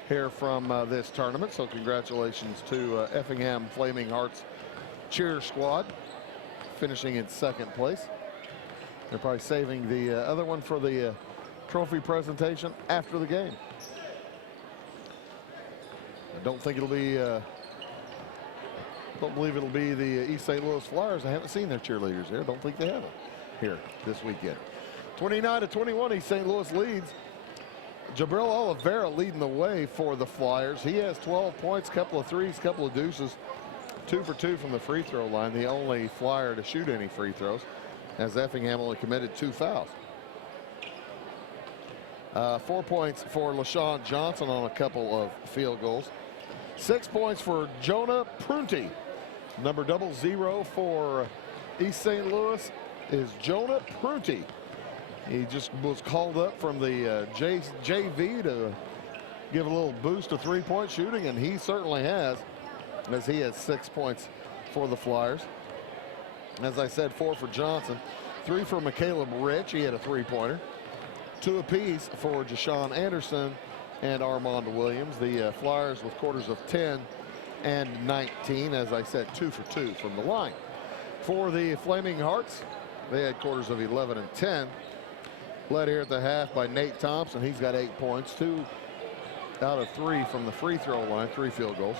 here from this tournament. So congratulations to Effingham Flaming Hearts cheer squad, finishing in second place. They're probably saving the other one for the trophy presentation after the game. I don't think it'll be, don't believe it'll be the East St. Louis Flyers. I haven't seen their cheerleaders there. Don't think they have it here this weekend. 29-21, East St. Louis leads. Jabril Oliveira leading the way for the Flyers. He has 12 points, couple of threes, couple of deuces, 2 for 2 from the free throw line. The only Flyer to shoot any free throws, as Effingham only committed 2 fouls. 4 points for LaShawn Johnson on a couple of field goals. 6 points for Jonah Prunty. Number 00 for East St. Louis is Jonah Prunty. He just was called up from the JV to give a little boost to three-point shooting, and he certainly has, as he has 6 points for the Flyers. As I said, 4 for Johnson, 3 for McCaleb Rich. He had a three-pointer. 2 apiece for Jashawn Anderson and Armand Williams. The Flyers with quarters of 10 and 19. As I said, 2 for 2 from the line. For the Flaming Hearts, they had quarters of 11 and 10. Led here at the half by Nate Thompson. He's got 8 points, 2 out of 3 from the free throw line, 3 field goals.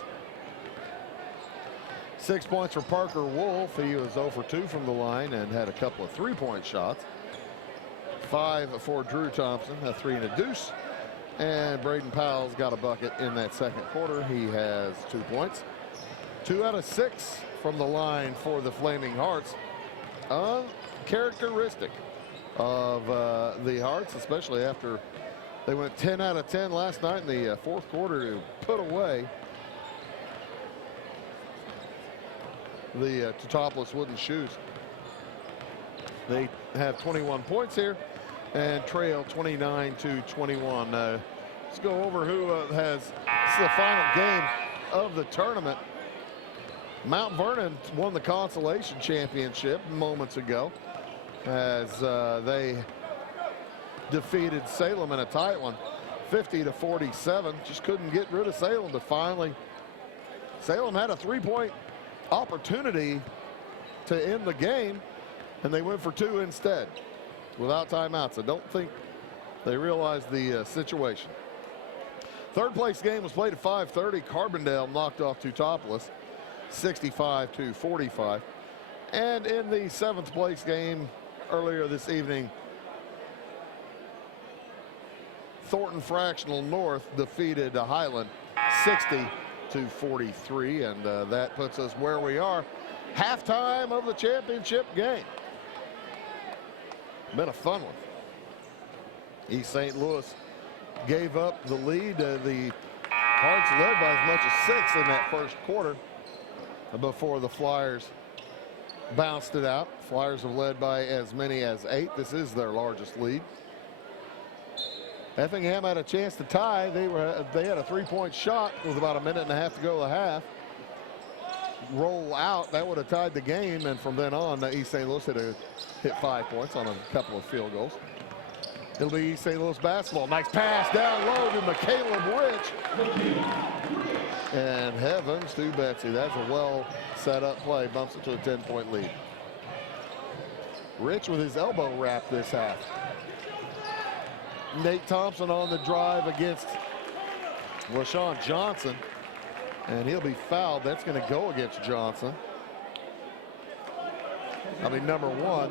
6 points for Parker Wolf. He was 0 for 2 from the line and had a couple of three-point shots. 5 for Drew Thompson, a 3 and a deuce. And Braden Powell's got a bucket in that second quarter. He has 2 points. 2 out of 6 from the line for the Flaming Hearts. Uncharacteristic of the Hearts, especially after they went 10 out of 10 last night in the fourth quarter to put away the topless wooden shoes. They have 21 points here and trail 29-21. Let's go over who has, this is the final game of the tournament. Mount Vernon won the consolation championship moments ago as they defeated Salem in a tight one, 50-47. Just couldn't get rid of Salem, but finally Salem had a 3-point opportunity to end the game, and they went for 2 instead without timeouts. I don't think they realized the situation. Third place game was played at 5:30. Carbondale knocked off Teutopolis 65-45. And in the 7th place game earlier this evening, Thornton Fractional North defeated Highland 60-43, and that puts us where we are. Halftime of the championship game. Been a fun one. East St. Louis gave up the lead. The Hearts led by as much as 6 in that first quarter before the Flyers bounced it out. Flyers have led by as many as 8. This is their largest lead. Effingham had a chance to tie. They had a 3-point shot with about a minute and a half to go to the half. Roll out, that would have tied the game, and from then on, East St. Louis hit 5 points on a couple of field goals. It'll be East St. Louis basketball. Nice pass down low to Caleb Rich. And heavens to Betsy. That's a well set up play. Bumps it to a 10-point lead. Rich with his elbow wrap this half. Nate Thompson on the drive against LaShawn Johnson. And he'll be fouled. That's going to go against Johnson. I mean, number 1.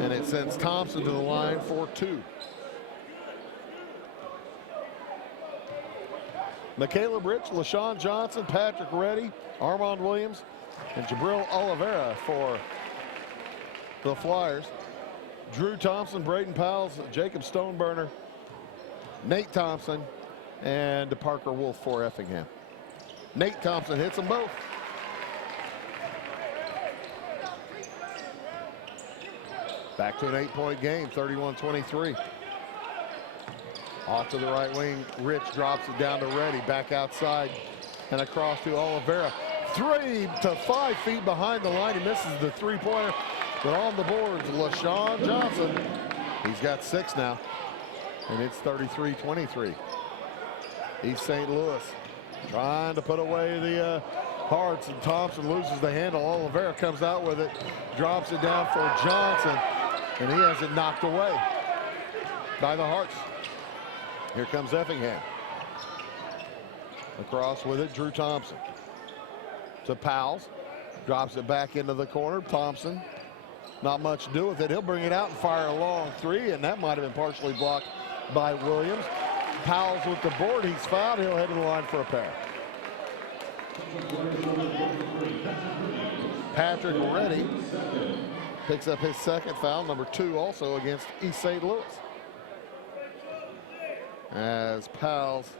And it sends Thompson to the line for 2. Michaela Rich, LaShawn Johnson, Patrick Reddy, Armand Williams, and Jabril Oliveira for the Flyers. Drew Thompson, Braden Powell, Jacob Stoneburner, Nate Thompson, and Parker Wolf for Effingham. Nate Thompson hits them both. Back to an 8-point game, 31-23. Off to the right wing, Rich drops it down to Reddy, back outside and across to Oliveira. 3 to 5 feet behind the line. He misses the 3-pointer, but on the boards, LaShawn Johnson. He's got 6 now, and it's 33-23. East St. Louis trying to put away the Hearts, and Thompson loses the handle. Oliveira comes out with it, drops it down for Johnson, and he has it knocked away by the Hearts. Here comes Effingham. Across with it, Drew Thompson. To Powell. Drops it back into the corner. Thompson, not much to do with it. He'll bring it out and fire a long 3, and that might have been partially blocked by Williams. Powell's with the board. He's fouled. He'll head to the line for a pair. Patrick Reddy picks up his second foul, number 2 also against East St. Louis. As Powell's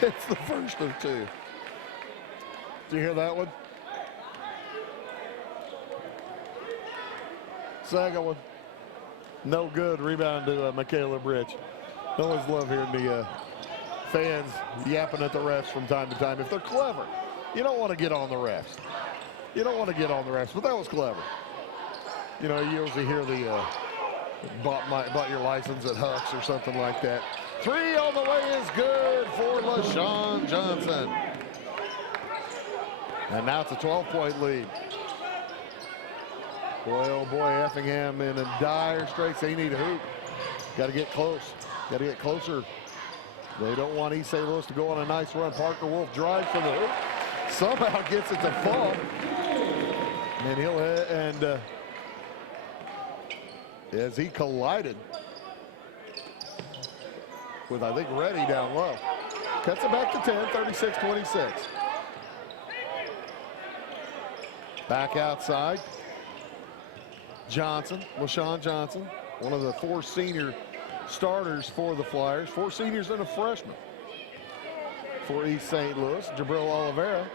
hits the first of 2. Did you hear that one? Second one. No good. Rebound to Michaela Rich. Always love hearing the fans yapping at the refs from time to time. If they're clever, you don't want to get on the refs. You don't want to get on the refs, but that was clever. You know, you usually hear the bought your license at Huck's or something like that. 3 on the way is good for LaShawn Johnson. And now it's a 12-point lead. Boy, oh boy, Effingham in a dire straits. They need a hoop. Got to get close. Got to get closer. They don't want East St. Louis to go on a nice run. Parker Wolf drives for the hoop. Somehow gets it to fall. And he'll hit, and as he collided with, I think, Reddy down low. Cuts it back to 10, 36-26. Back outside. Johnson, LaShawn Johnson, one of the 4 senior starters for the Flyers. 4 seniors and a freshman for East St. Louis. Jabril Oliveira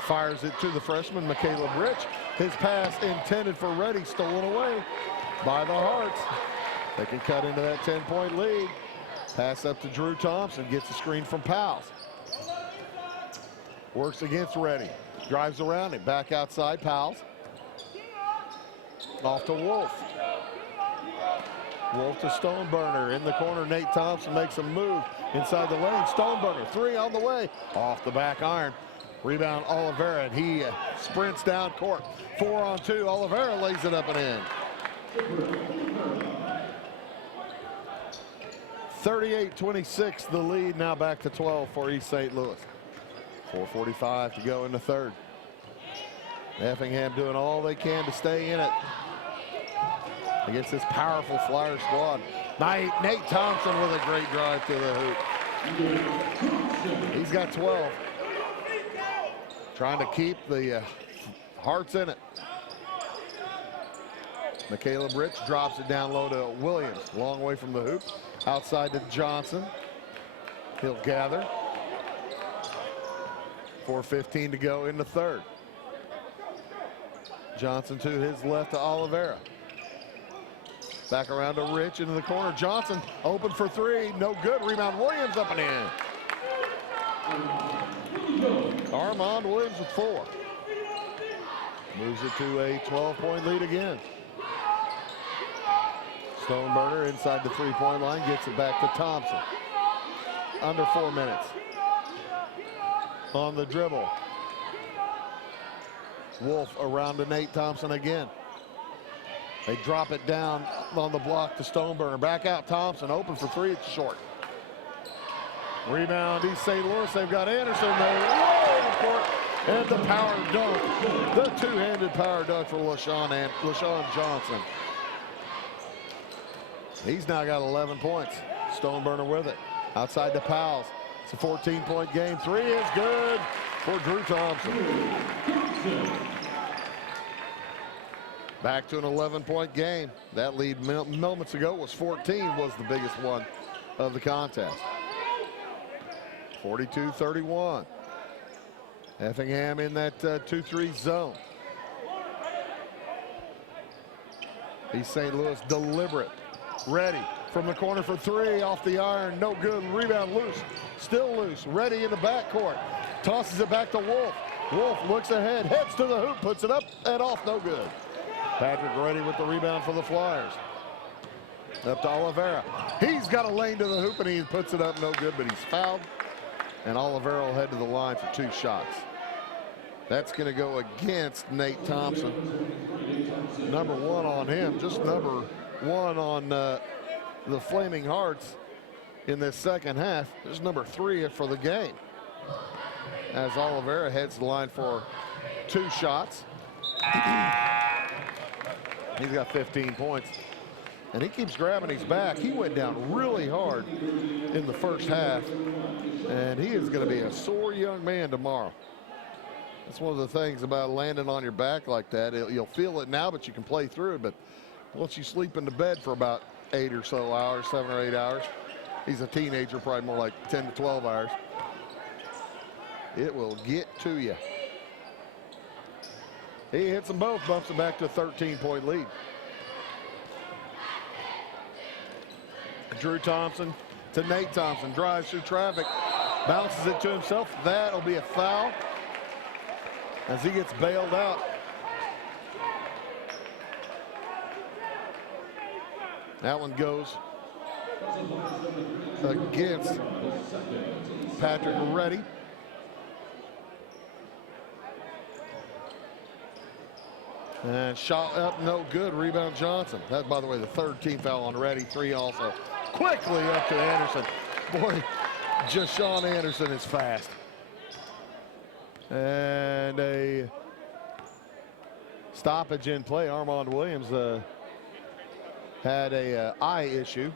fires it to the freshman, Caleb Rich. His pass intended for Reddy, stolen away by the Hearts. They can cut into that 10-point lead. Pass up to Drew Thompson, gets a screen from Powell. Works against Reddy, drives around it, back outside, Powell. Off to Wolf. Wolf to Stoneburner in the corner. Nate Thompson makes a move inside the lane. Stoneburner, 3 on the way, off the back iron. Rebound Oliveira, and he sprints down court. 4-on-2, Oliveira lays it up and in. 38-26 the lead, now back to 12 for East St. Louis. 4:45 to go in the third. Effingham doing all they can to stay in it against this powerful Flyer squad. Nate Thompson with a great drive to the hoop. He's got 12. Trying to keep the Hearts in it. Caleb Rich drops it down low to Williams. Long way from the hoop. Outside to Johnson. He'll gather. 4:15 to go in the third. Johnson to his left to Oliveira. Back around to Rich into the corner. Johnson open for 3. No good. Rebound Williams up and in. Armand Williams with 4. Moves it to a 12-point lead again. Stoneburner inside the 3-point line, gets it back to Thompson. Under 4 minutes. On the dribble. Wolf around to Nate Thompson again. They drop it down on the block to Stoneburner. Back out Thompson, open for 3, it's short. Rebound East St. Louis, they've got Anderson there. And the power dunk, the 2-handed power dunk for LaShawn Johnson. He's now got 11 points. Stoneburner with it. Outside to Powell. It's a 14-point game. 3 is good for Drew Thompson. Back to an 11-point game. That lead moments ago was 14, was the biggest one of the contest. 42-31. Effingham in that 2-3 zone. East St. Louis deliberate. Ready from the corner for 3, off the iron, no good. Rebound loose, still loose. Ready in the backcourt, tosses it back to Wolf. Wolf looks ahead, heads to the hoop, puts it up and off, no good. Patrick Ready with the rebound for the Flyers. Up to Oliveira. He's got a lane to the hoop and he puts it up, no good, but he's fouled. And Oliveira will head to the line for 2 shots. That's going to go against Nate Thompson. Number 1 on him, just number 1 on the Flaming Hearts in this second half. This is number 3 for the game. As Oliveira heads to the line for 2 shots. He's got 15 points. And he keeps grabbing his back. He went down really hard in the first half. And he is going to be a sore young man tomorrow. That's one of the things about landing on your back like that. You'll feel it now, but you can play through it. But once you sleep in the bed for about 8 or so hours, 7 or 8 hours, he's a teenager, probably more like 10 to 12 hours. It will get to you. He hits them both, bumps it back to a 13-point lead. Drew Thompson to Nate Thompson, drives through traffic, bounces it to himself. That'll be a foul as he gets bailed out. That one goes against Patrick Ready. And shot up, no good. Rebound Johnson. That, by the way, the 3rd team foul on Ready. 3 also. Quickly up to Anderson. Boy, just Sean Anderson is fast. And a stoppage in play. Armand Williams had a eye issue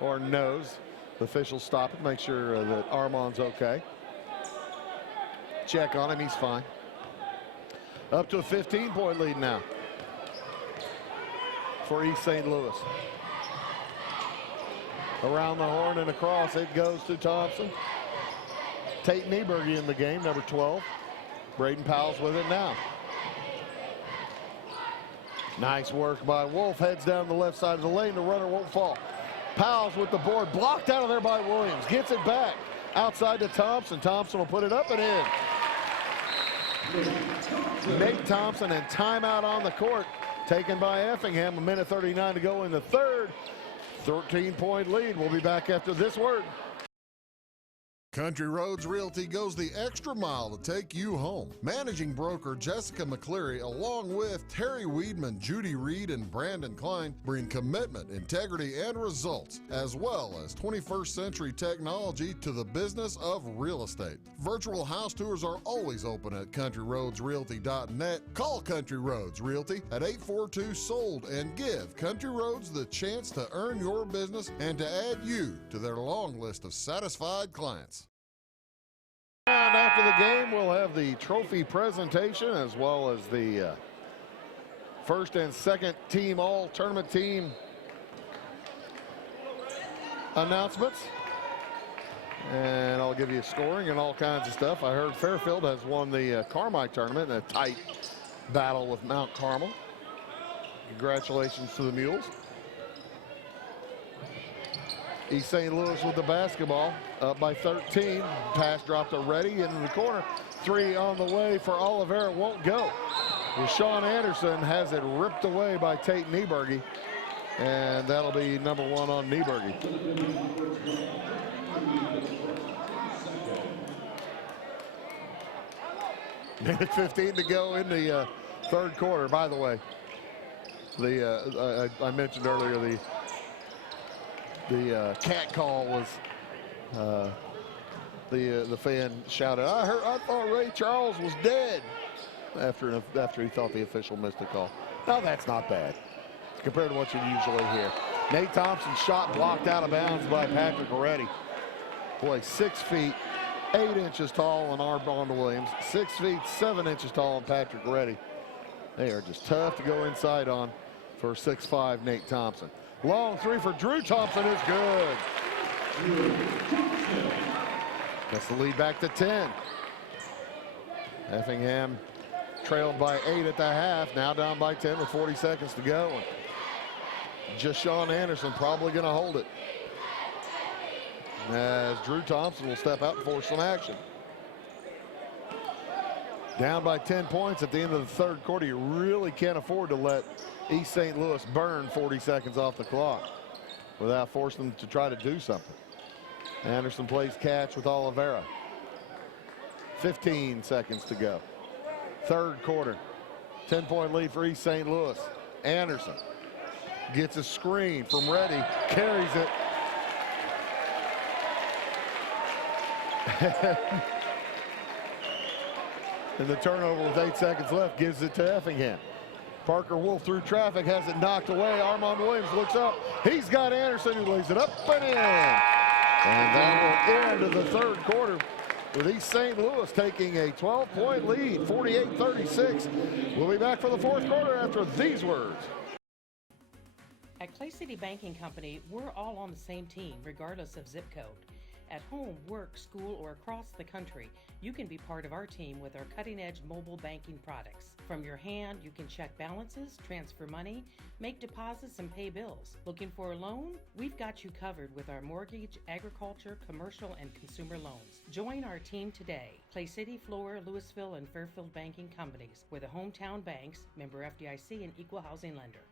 or nose. The officials stop it, make sure that Armand's okay. Check on him, he's fine. Up to a 15-point lead now for East St. Louis. Around the horn and across, it goes to Thompson. Tate Nieberge in the game, number 12. Braden Powell's with it now. Nice work by Wolf, heads down the left side of the lane, the runner won't fall. Powell's with the board, blocked out of there by Williams, gets it back outside to Thompson. Thompson will put it up and in. Nate Thompson, and timeout on the court taken by Effingham. 1:39 to go in the third. 13-point lead. We'll be back after this word. Country Roads Realty goes the extra mile to take you home. Managing broker Jessica McCleary, along with Terry Weedman, Judy Reed, and Brandon Klein, bring commitment, integrity, and results, as well as 21st century technology to the business of real estate. Virtual house tours are always open at countryroadsrealty.net. Call Country Roads Realty at 842-SOLD and give Country Roads the chance to earn your business and to add you to their long list of satisfied clients. And after the game, we'll have the trophy presentation as well as the first and second team all-tournament team announcements. And I'll give you scoring and all kinds of stuff. I heard Fairfield has won the Carmike tournament in a tight battle with Mount Carmel. Congratulations to the Mules. East St. Louis with the basketball, up by 13. Pass dropped to Reddy into the corner. Three on the way for Oliveira, won't go. Rashawn Anderson has it ripped away by Tate Nieberge, and that'll be number one on Nieberge. Minute 15 to go in the third quarter. By the way, I mentioned earlier the cat call was the fan shouted, I thought Ray Charles was dead after he thought the official missed the call. Now that's not bad compared to what you usually hear. Nate Thompson's shot blocked out of bounds by Patrick Reddy. Boy, 6 feet 8 inches tall on Armand Williams, 6 feet 7 inches tall on Patrick Reddy. They are just tough to go inside on for 6'5" Nate Thompson. Long three for Drew Thompson is good. That's the lead back to 10. Effingham trailed by 8 at the half, now down by 10 with 40 seconds to go. Just Sean Anderson probably going to hold it, as Drew Thompson will step out and force some action. Down by 10 points at the end of the third quarter. You really can't afford to let East St. Louis burn 40 seconds off the clock without forcing them to try to do something. Anderson plays catch with Oliveira. 15 seconds to go. Third quarter. 10-point lead for East St. Louis. Anderson gets a screen from Reddy, carries it. And the turnover with 8 seconds left gives it to Effingham. Parker Wolf through traffic has it knocked away. Armand Williams looks up. He's got Anderson, who lays it up and in. And that will end the third quarter with East St. Louis taking a 12-point lead, 48-36. We'll be back for the fourth quarter after these words. At Clay City Banking Company, we're all on the same team, regardless of zip code. At home, work, school, or across the country, you can be part of our team with our cutting-edge mobile banking products. From your hand, you can check balances, transfer money, make deposits, and pay bills. Looking for a loan? We've got you covered with our mortgage, agriculture, commercial, and consumer loans. Join our team today. Clay City, Flora, Louisville, and Fairfield Banking Companies. We're the hometown banks, member FDIC, and equal housing lender.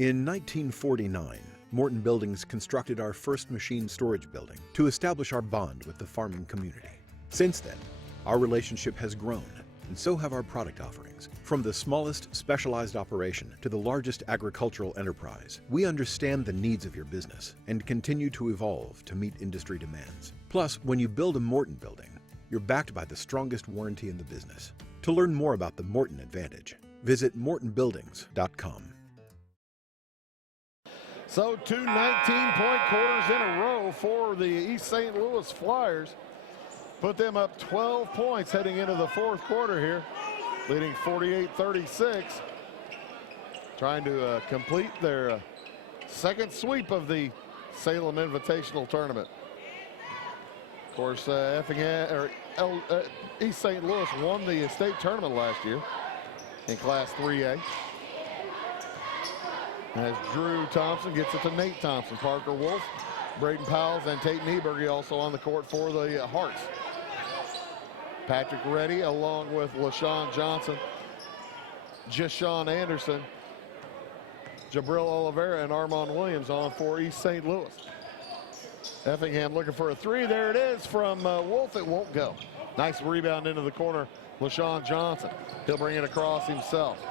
In 1949, Morton Buildings constructed our first machine storage building to establish our bond with the farming community. Since then, our relationship has grown, and so have our product offerings. From the smallest specialized operation to the largest agricultural enterprise, we understand the needs of your business and continue to evolve to meet industry demands. Plus, when you build a Morton building, you're backed by the strongest warranty in the business. To learn more about the Morton Advantage, Visit mortonbuildings.com. So 2 19-point quarters in a row for the East St. Louis Flyers. Put them up 12 points heading into the fourth quarter here, leading 48-36. Trying to complete their second sweep of the Salem Invitational Tournament. Of course, Effingham, East St. Louis won the state tournament last year in Class 3A. As Drew Thompson gets it to Nate Thompson, Parker Wolf, Braden Powell, and Tate Nieberge also on the court for the Hearts. Patrick Reddy along with LaShawn Johnson, Jashon Anderson, Jabril Oliveira, and Armand Williams on for East St. Louis. Effingham looking for a three. There it is from Wolf. It won't go. Nice rebound into the corner. LaShawn Johnson. He'll bring it across himself.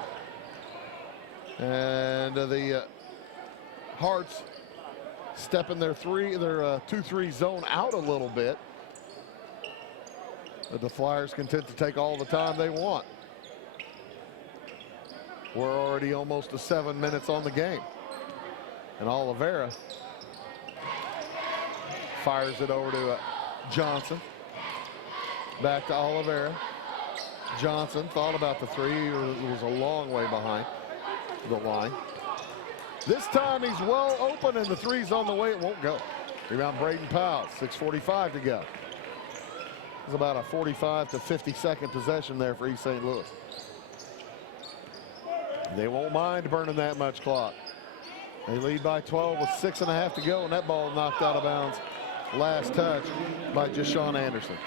And the Hearts stepping their 2-3 zone out a little bit. But the Flyers content to take all the time they want. We're already almost to 7 minutes on the game. And Oliveira fires it over to Johnson. Back to Oliveira. Johnson thought about the three. He was a long way behind the line. This time he's well open and the three's on the way. It won't go. Rebound Braden Powell. 6:45 to go. It's about a 45 to 50 second possession there for East St. Louis. They won't mind burning that much clock. They lead by 12 with 6.5 to go, and that ball knocked out of bounds. Last touch by Jashon Anderson.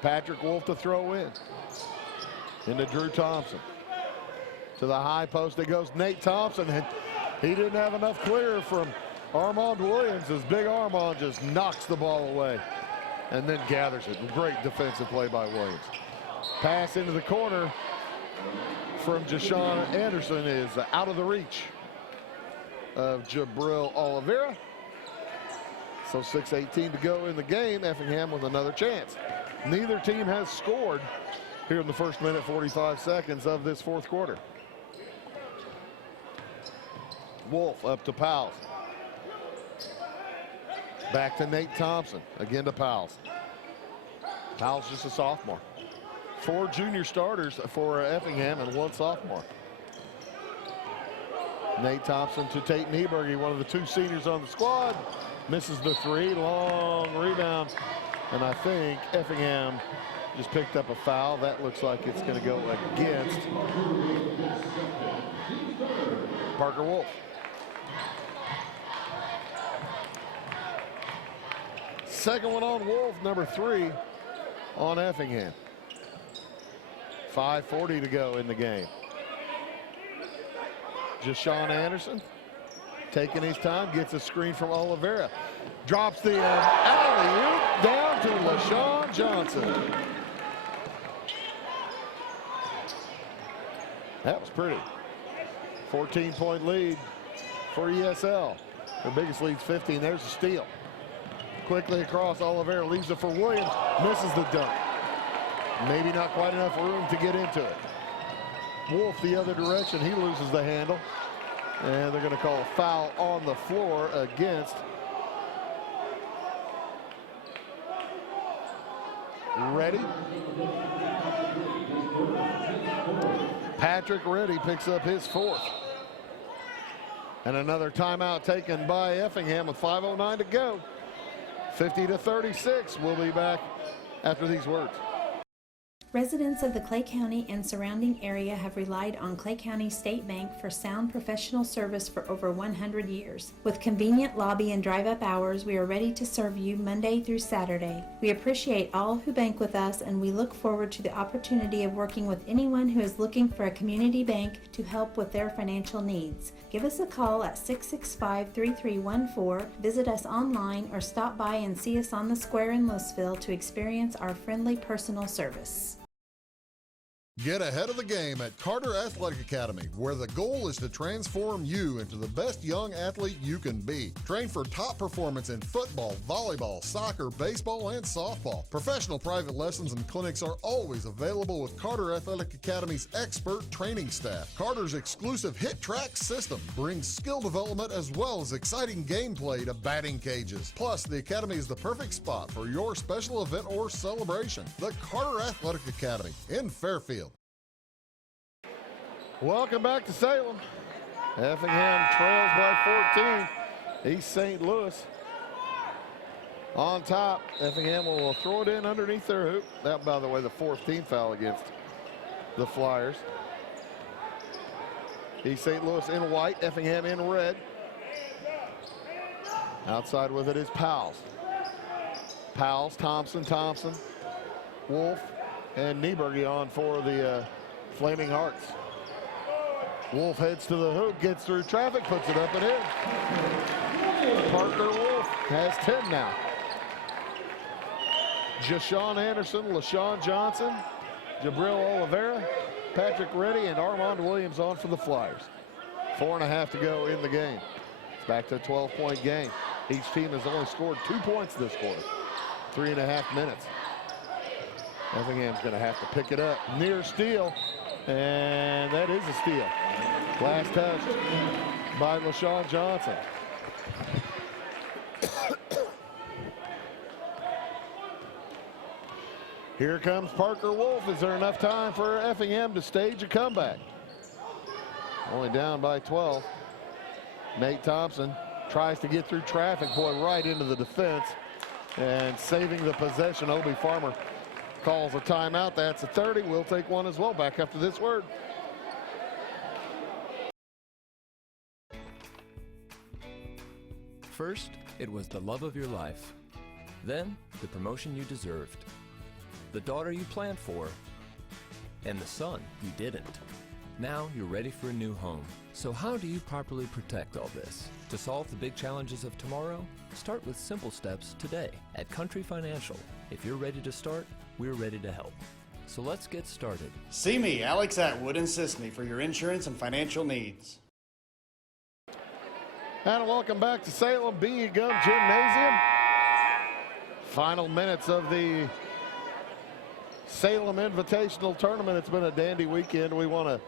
Patrick Wolf to throw in. Into Drew Thompson. To the high post it goes Nate Thompson, and he didn't have enough clear from Armand Williams as Big Armand just knocks the ball away and then gathers it. Great defensive play by Williams. Pass into the corner from Jashon Anderson is out of the reach of Jabril Oliveira. So 6:18 to go in the game. Effingham with another chance. Neither team has scored here in the first minute, 45 seconds of this fourth quarter. Wolf up to Powell. Back to Nate Thompson. Again to Powell. Powell's just a sophomore. 4 junior starters for Effingham and 1 sophomore. Nate Thompson to Tate Nieberge, one of the 2 seniors on the squad. Misses the three. Long rebound. And I think Effingham just picked up a foul. That looks like it's going to go against Parker Wolf. Second one on Wolf, number 3 on Effingham. 5:40 to go in the game. Jashon Anderson taking his time, gets a screen from Oliveira. Drops the alley-oop down to LaShawn Johnson. That was pretty. 14-point lead for ESL. Their biggest lead's 15. There's a steal. Quickly across, Oliveira leaves it for Williams. Misses the dunk. Maybe not quite enough room to get into it. Wolf the other direction. He loses the handle. And they're going to call a foul on the floor against Reddy. Patrick Reddy picks up his 4th. And another timeout taken by Effingham with 5:09 to go. 50-36. We'll be back after these words. Residents of the Clay County and surrounding area have relied on Clay County State Bank for sound professional service for over 100 years. With convenient lobby and drive-up hours, we are ready to serve you Monday through Saturday. We appreciate all who bank with us, and we look forward to the opportunity of working with anyone who is looking for a community bank to help with their financial needs. Give us a call at 665-3314, visit us online, or stop by and see us on the square in Louisville to experience our friendly personal service. Get ahead of the game at Carter Athletic Academy, where the goal is to transform you into the best young athlete you can be. Train for top performance in football, volleyball, soccer, baseball, and softball. Professional private lessons and clinics are always available with Carter Athletic Academy's expert training staff. Carter's exclusive Hit Track system brings skill development as well as exciting gameplay to batting cages. Plus, the Academy is the perfect spot for your special event or celebration. The Carter Athletic Academy in Fairfield. Welcome back to Salem. Effingham trails by 14. East St. Louis on top. Effingham will throw it in underneath their hoop. That, by the way, the 4th team foul against the Flyers. East St. Louis in white, Effingham in red. Outside with it is Powles. Powles, Thompson, Wolf, and Nieberge on for the Flaming Hearts. Wolf heads to the hoop, gets through traffic, puts it up and in. Parker Wolf has 10 now. Jashawn Anderson, LaShawn Johnson, Jabril Oliveira, Patrick Reddy, and Armand Williams on for the Flyers. 4.5 to go in the game. It's back to a 12-point game. Each team has only scored 2 points this quarter. 3.5 minutes. Effingham's going to have to pick it up. Near steal, and that is a steal. Last touch by LaShawn Johnson. Here comes Parker Wolf. Is there enough time for Effingham to stage a comeback? Only down by 12. Nate Thompson tries to get through traffic, boy, right into the defense, and saving the possession. Obi Farmer calls a timeout. That's a 30. We'll take one as well. Back after this word. First, it was the love of your life. Then, the promotion you deserved. The daughter you planned for. And the son you didn't. Now you're ready for a new home. So how do you properly protect all this? To solve the big challenges of tomorrow, start with simple steps today at Country Financial. If you're ready to start, we're ready to help. So let's get started. See me, Alex Atwood in Sisney, for your insurance and financial needs. And welcome back to Salem B. Gum Gymnasium. Final minutes of the Salem Invitational Tournament. It's been a dandy weekend. We want to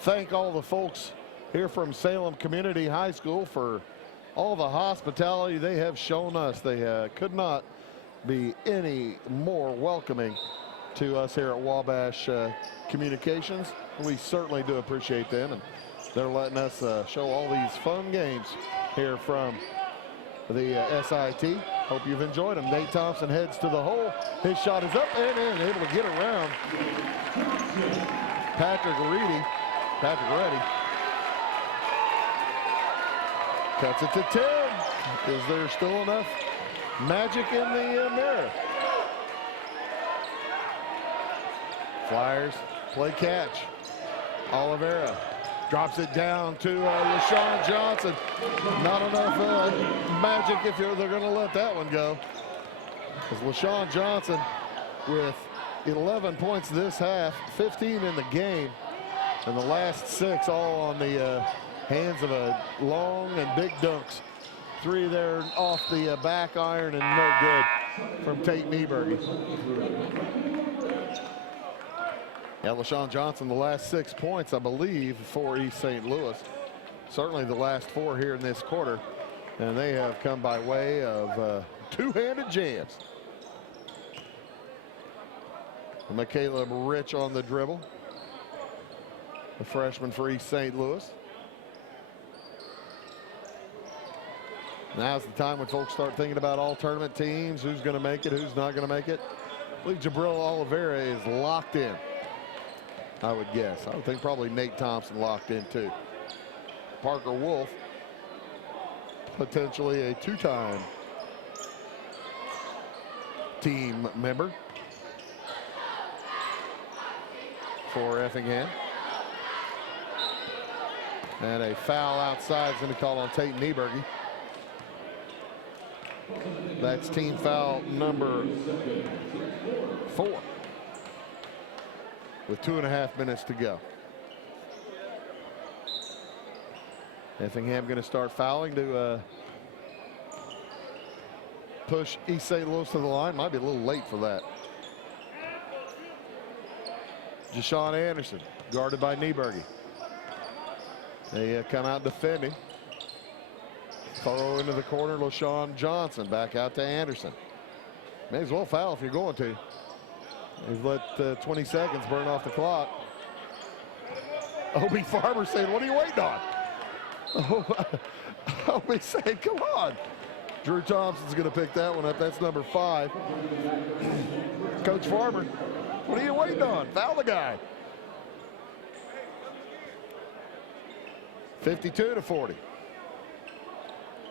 thank all the folks here from Salem Community High School for all the hospitality they have shown us. They could not be any more welcoming to us here at Wabash Communications. We certainly do appreciate them, and they're letting us show all these fun games here from the SIT. Hope you've enjoyed them. Nate Thompson heads to the hole. His shot is up and in, able to get around Patrick Reddy. Cuts it to 10. Is there still enough magic in the mirror? Flyers play catch. Oliveira drops it down to LaShawn Johnson. Not enough magic if they're going to let that one go. Because LaShawn Johnson with 11 points this half, 15 in the game, and the last 6 all on the hands of a long and big dunks. 3 there off the back iron and no good from Tate Nieberge. Yeah, LaShawn Johnson, the last 6 points, I believe, for East St. Louis. Certainly the last 4 here in this quarter. And they have come by way of two-handed jams. McCaleb Rich on the dribble. The freshman for East St. Louis. Now's the time when folks start thinking about all tournament teams, who's going to make it, who's not going to make it. I believe Jabril Oliveira is locked in, I would guess. I would think probably Nate Thompson locked in too. Parker Wolf, potentially a 2-time team member for Effingham. And a foul outside is going to call on Tate Nieberge. That's team foul number 4. with 2.5 minutes to go. Effingham going to start fouling to push East St. Louis to the line. Might be a little late for that. Jashawn Anderson, guarded by Nieberge. They come out defending. Throw into the corner, LaShawn Johnson back out to Anderson. May as well foul if you're going to. They've let 20 seconds burn off the clock. Obi Farmer saying, what are you waiting on? Obi saying, come on. Drew Thompson's going to pick that one up. That's number 5. Coach Farmer, what are you waiting on? Foul the guy. 52-40.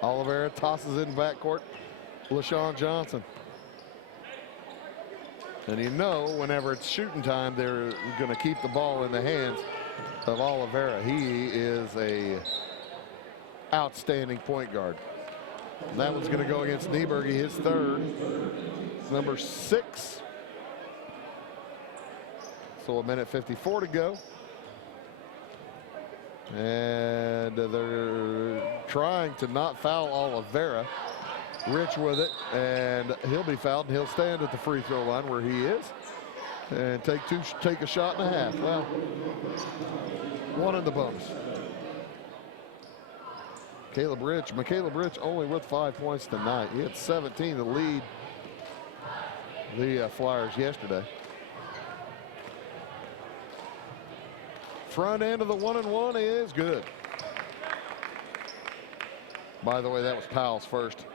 Oliveira tosses it in backcourt. LaShawn Johnson. And you know, whenever it's shooting time, they're going to keep the ball in the hands of Oliveira. He is a outstanding point guard. And that one's going to go against Nieberge, his third. Number 6. So 1:54 to go. And they're trying to not foul Oliveira. Rich with it, and he'll be fouled, and he'll stand at the free throw line where he is and take a shot and a half. Well, one in the bonus. Caleb Rich only with 5 points tonight. He had 17 to lead the Flyers yesterday. Front end of the 1-and-1 is good. By the way, that was Powell's first.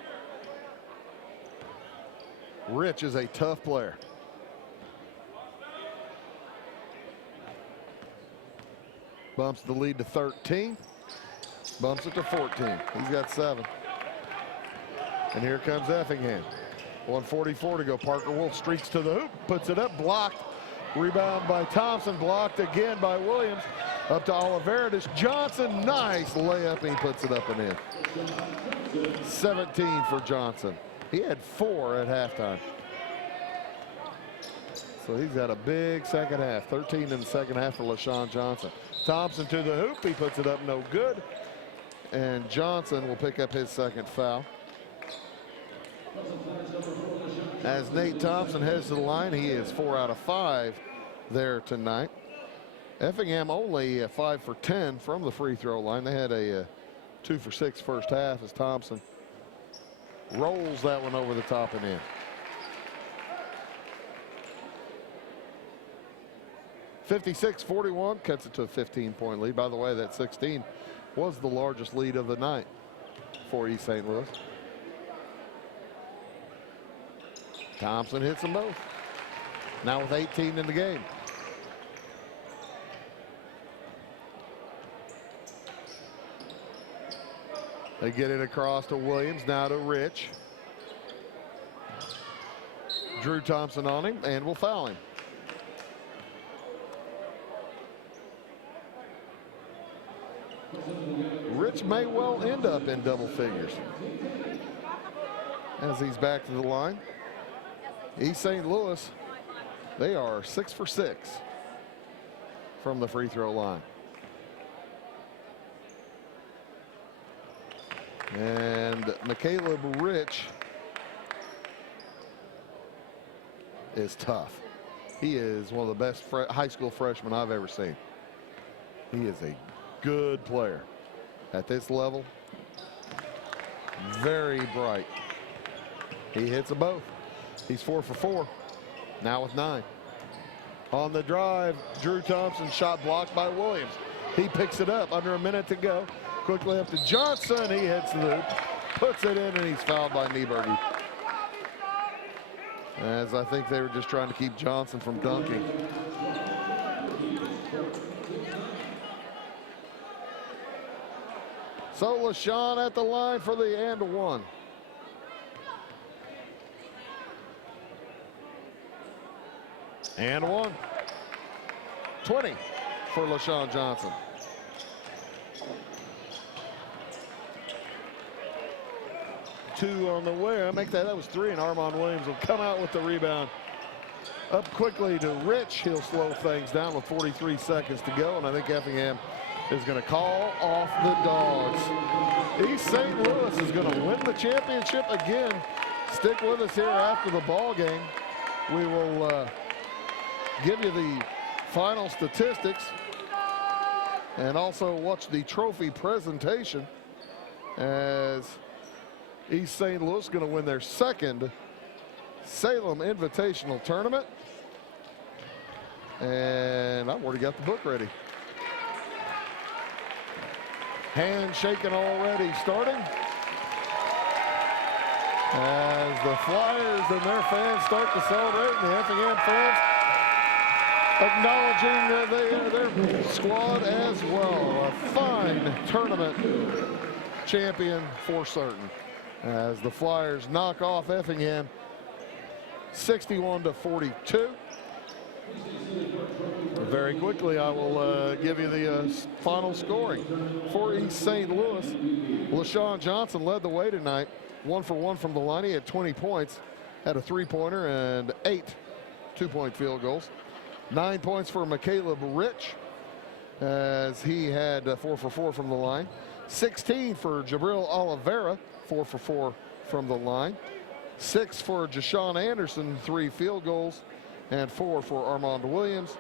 Rich is a tough player. Bumps the lead to 13. Bumps it to 14. He's got 7. And here comes Effingham. 1:44 to go. Parker Wolf streaks to the hoop, puts it up, blocked. Rebound by Thompson, blocked again by Williams. Up to Oliveira. Johnson, nice layup, and he puts it up and in. 17 for Johnson. He had 4 at halftime. So he's got a big second half. 13 in the second half for LaShawn Johnson. Thompson to the hoop. He puts it up, no good. And Johnson will pick up his second foul. As Nate Thompson heads to the line, he is 4 out of 5 there tonight. Effingham only 5 for 10 from the free throw line. They had a 2 for 6 first half as Thompson rolls that one over the top and in. 56-41, cuts it to a 15-point lead. By the way, that 16 was the largest lead of the night for East St. Louis. Thompson hits them both. Now with 18 in the game. They get it across to Williams, now to Rich. Drew Thompson on him, and will foul him. Rich may well end up in double figures as he's back to the line. East St. Louis, they are 6 for 6 from the free throw line. And McCaleb Rich is tough. He is one of the best high school freshmen I've ever seen. He is a good player at this level. Very bright. He hits them both. He's 4 for 4. Now with 9. On the drive, Drew Thompson, shot blocked by Williams. He picks it up under a minute to go. Quickly up to Johnson. He hits the loop, puts it in, and he's fouled by Nieberge. As I think they were just trying to keep Johnson from dunking. So LaShawn at the line for the and one. And one. 20 for LaShawn Johnson. Two on the way. I make that was 3, and Armand Williams will come out with the rebound Up quickly to Rich. He'll slow things down with 43 seconds to go, and I think Effingham is going to call off the dogs. East St. Louis is going to win the championship again. Stick with us here after the ball game. We will give you the final statistics and also watch the trophy presentation as East St. Louis is going to win their second Salem Invitational Tournament. And I've already got the book ready. Handshaking already starting as the Flyers and their fans start to celebrate, and the Effingham fans acknowledging their squad as well. A fine tournament champion for certain as the Flyers knock off Effingham 61-42. Very quickly, I will give you the final scoring. For East St. Louis, LaShawn Johnson led the way tonight. 1 for 1 from the line. He had 20 points, had a 3-pointer and 8 two-point field goals. 9 points for Caleb Rich as he had 4 for 4 from the line. 16 for Jabril Oliveira, 4 for 4 from the line. 6 for Jashawn Anderson, 3 field goals, and 4 for Armand Williams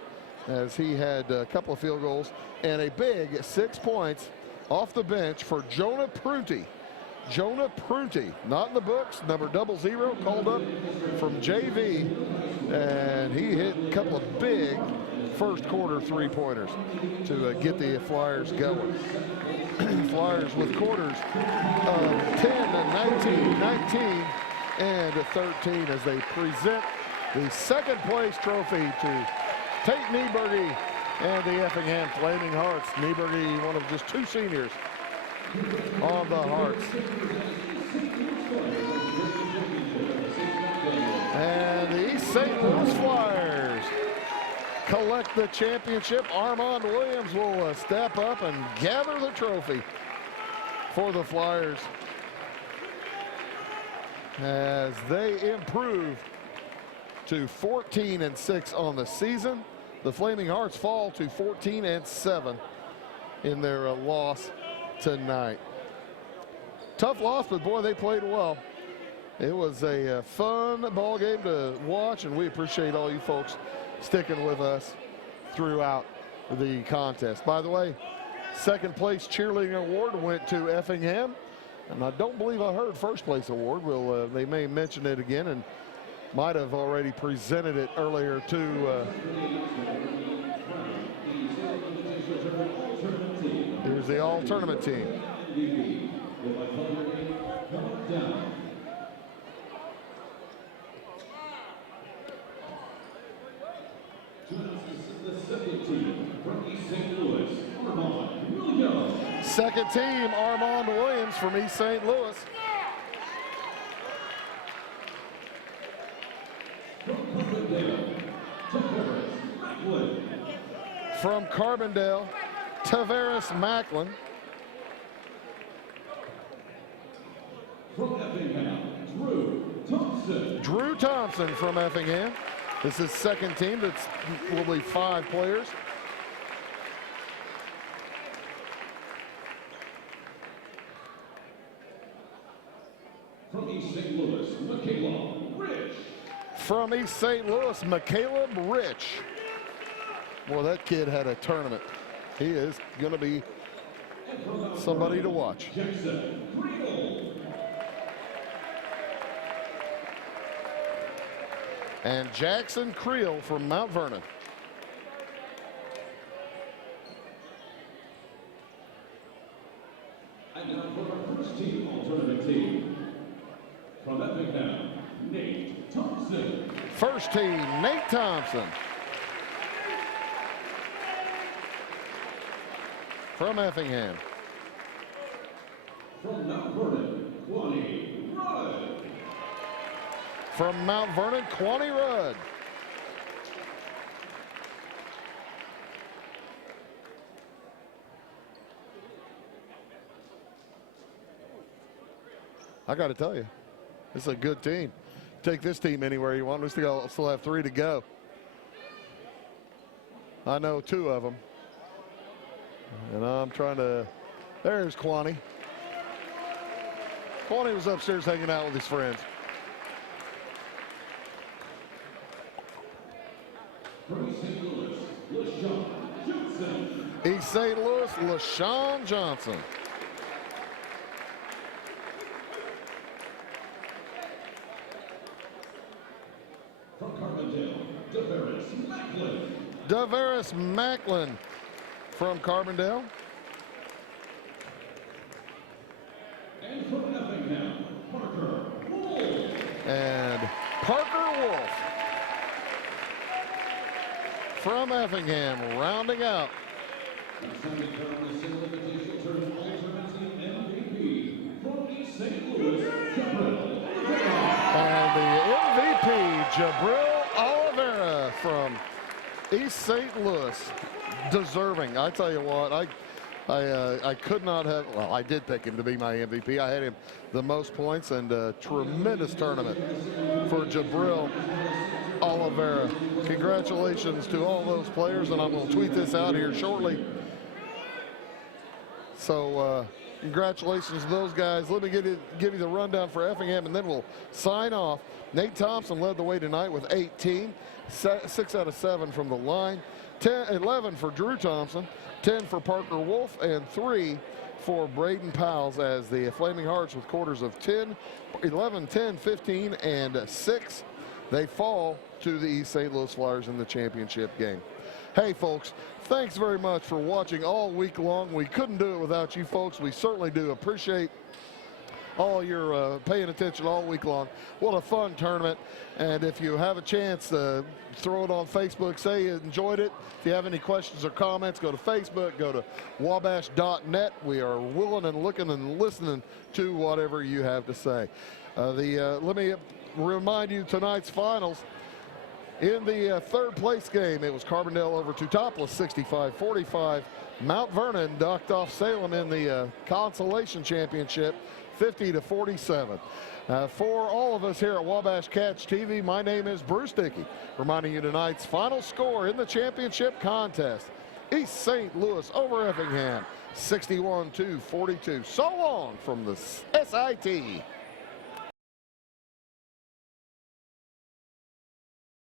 as he had a couple of field goals, and a big 6 points off the bench for Jonah Prunty. Jonah Prunty, not in the books, number 00, called up from JV, and he hit a couple of big first quarter 3-pointers to get the Flyers going. Flyers with quarters of 10 and 19, 19 and 13 as they present the second place trophy to Tate Nieberge and the Effingham Flaming Hearts. Nieberge, one of just 2 seniors on the Hearts. And the East St. Louis Flyers collect the championship. Armand Williams will step up and gather the trophy for the Flyers as they improve to 14-6 on the season. The Flaming Hearts fall to 14-7 in their loss tonight. Tough loss, but boy, they played well. It was a fun ball game to watch, and we appreciate all you folks sticking with us throughout the contest. By the way, second place cheerleading award went to Effingham, and I don't believe I heard first place award. They may mention it again, and might have already presented it earlier to here's the all-tournament team. Second team, Armand Williams from East St. Louis. From Carbondale, Tavares Macklin. From Effingham, Drew Thompson from Effingham. This is second team. That's will be 5 players. From East St. Louis, Michaela Rich. From East St. Louis, Caleb Rich. Boy, that kid had a tournament. He is going to be somebody to watch. And Jackson Creel from Mount Vernon. And now for our first team, all-tournament team. From Effingham, Nate Thompson. First team, Nate Thompson. From Effingham. From Mount Vernon, Kwani Rudd. From Mount Vernon, Kwani Rudd. I got to tell you, this is a good team. Take this team anywhere you want. We still have 3 to go. I know 2 of them. And I'm trying to, there's Quaney. Quaney was upstairs hanging out with his friends. From East St. Louis, LaShawn Johnson. East St. Louis, LaShawn Johnson. From Carbondale, DeVaris Macklin. DeVaris Macklin from Carbondale. And from Effingham, Parker Wolf. And Parker Wolf from Effingham, rounding out. Next time we turn on the single invitational tournament alternate team MVP from East St. Louis, Jabril. And the MVP, Jabril Oliveira from East St. Louis. Deserving. I tell you what, I could not have, well, I did pick him to be my MVP. I had him the most points, and a tremendous tournament for Jabril Oliveira. Congratulations to all those players, and I'm going to tweet this out here shortly. So congratulations to those guys. Let me give you the rundown for Effingham, and then we'll sign off. Nate Thompson led the way tonight with 18, 6 out of 7 from the line, 11 for Drew Thompson, 10 for Parker Wolf, and 3 for Braden Powles, as the Flaming Hearts with quarters of 10, 11, 10, 15, and 6. They fall to the East St. Louis Flyers in the championship game. Hey, folks, thanks very much for watching all week long. We couldn't do it without you folks. We certainly do appreciate all your paying attention all week long. What a fun tournament. And if you have a chance to throw it on Facebook, say you enjoyed it. If you have any questions or comments, go to Facebook, go to wabash.net. We are willing and looking and listening to whatever you have to say. Let me remind you tonight's finals. In the third place game, it was Carbondale over Teutopolis 65-45. Mount Vernon knocked off Salem in the consolation championship 50-47. For all of us here at Wabash Catch TV, my name is Bruce Dickey, reminding you tonight's final score in the championship contest. East St. Louis over Effingham, 61-42. So long from the SIT.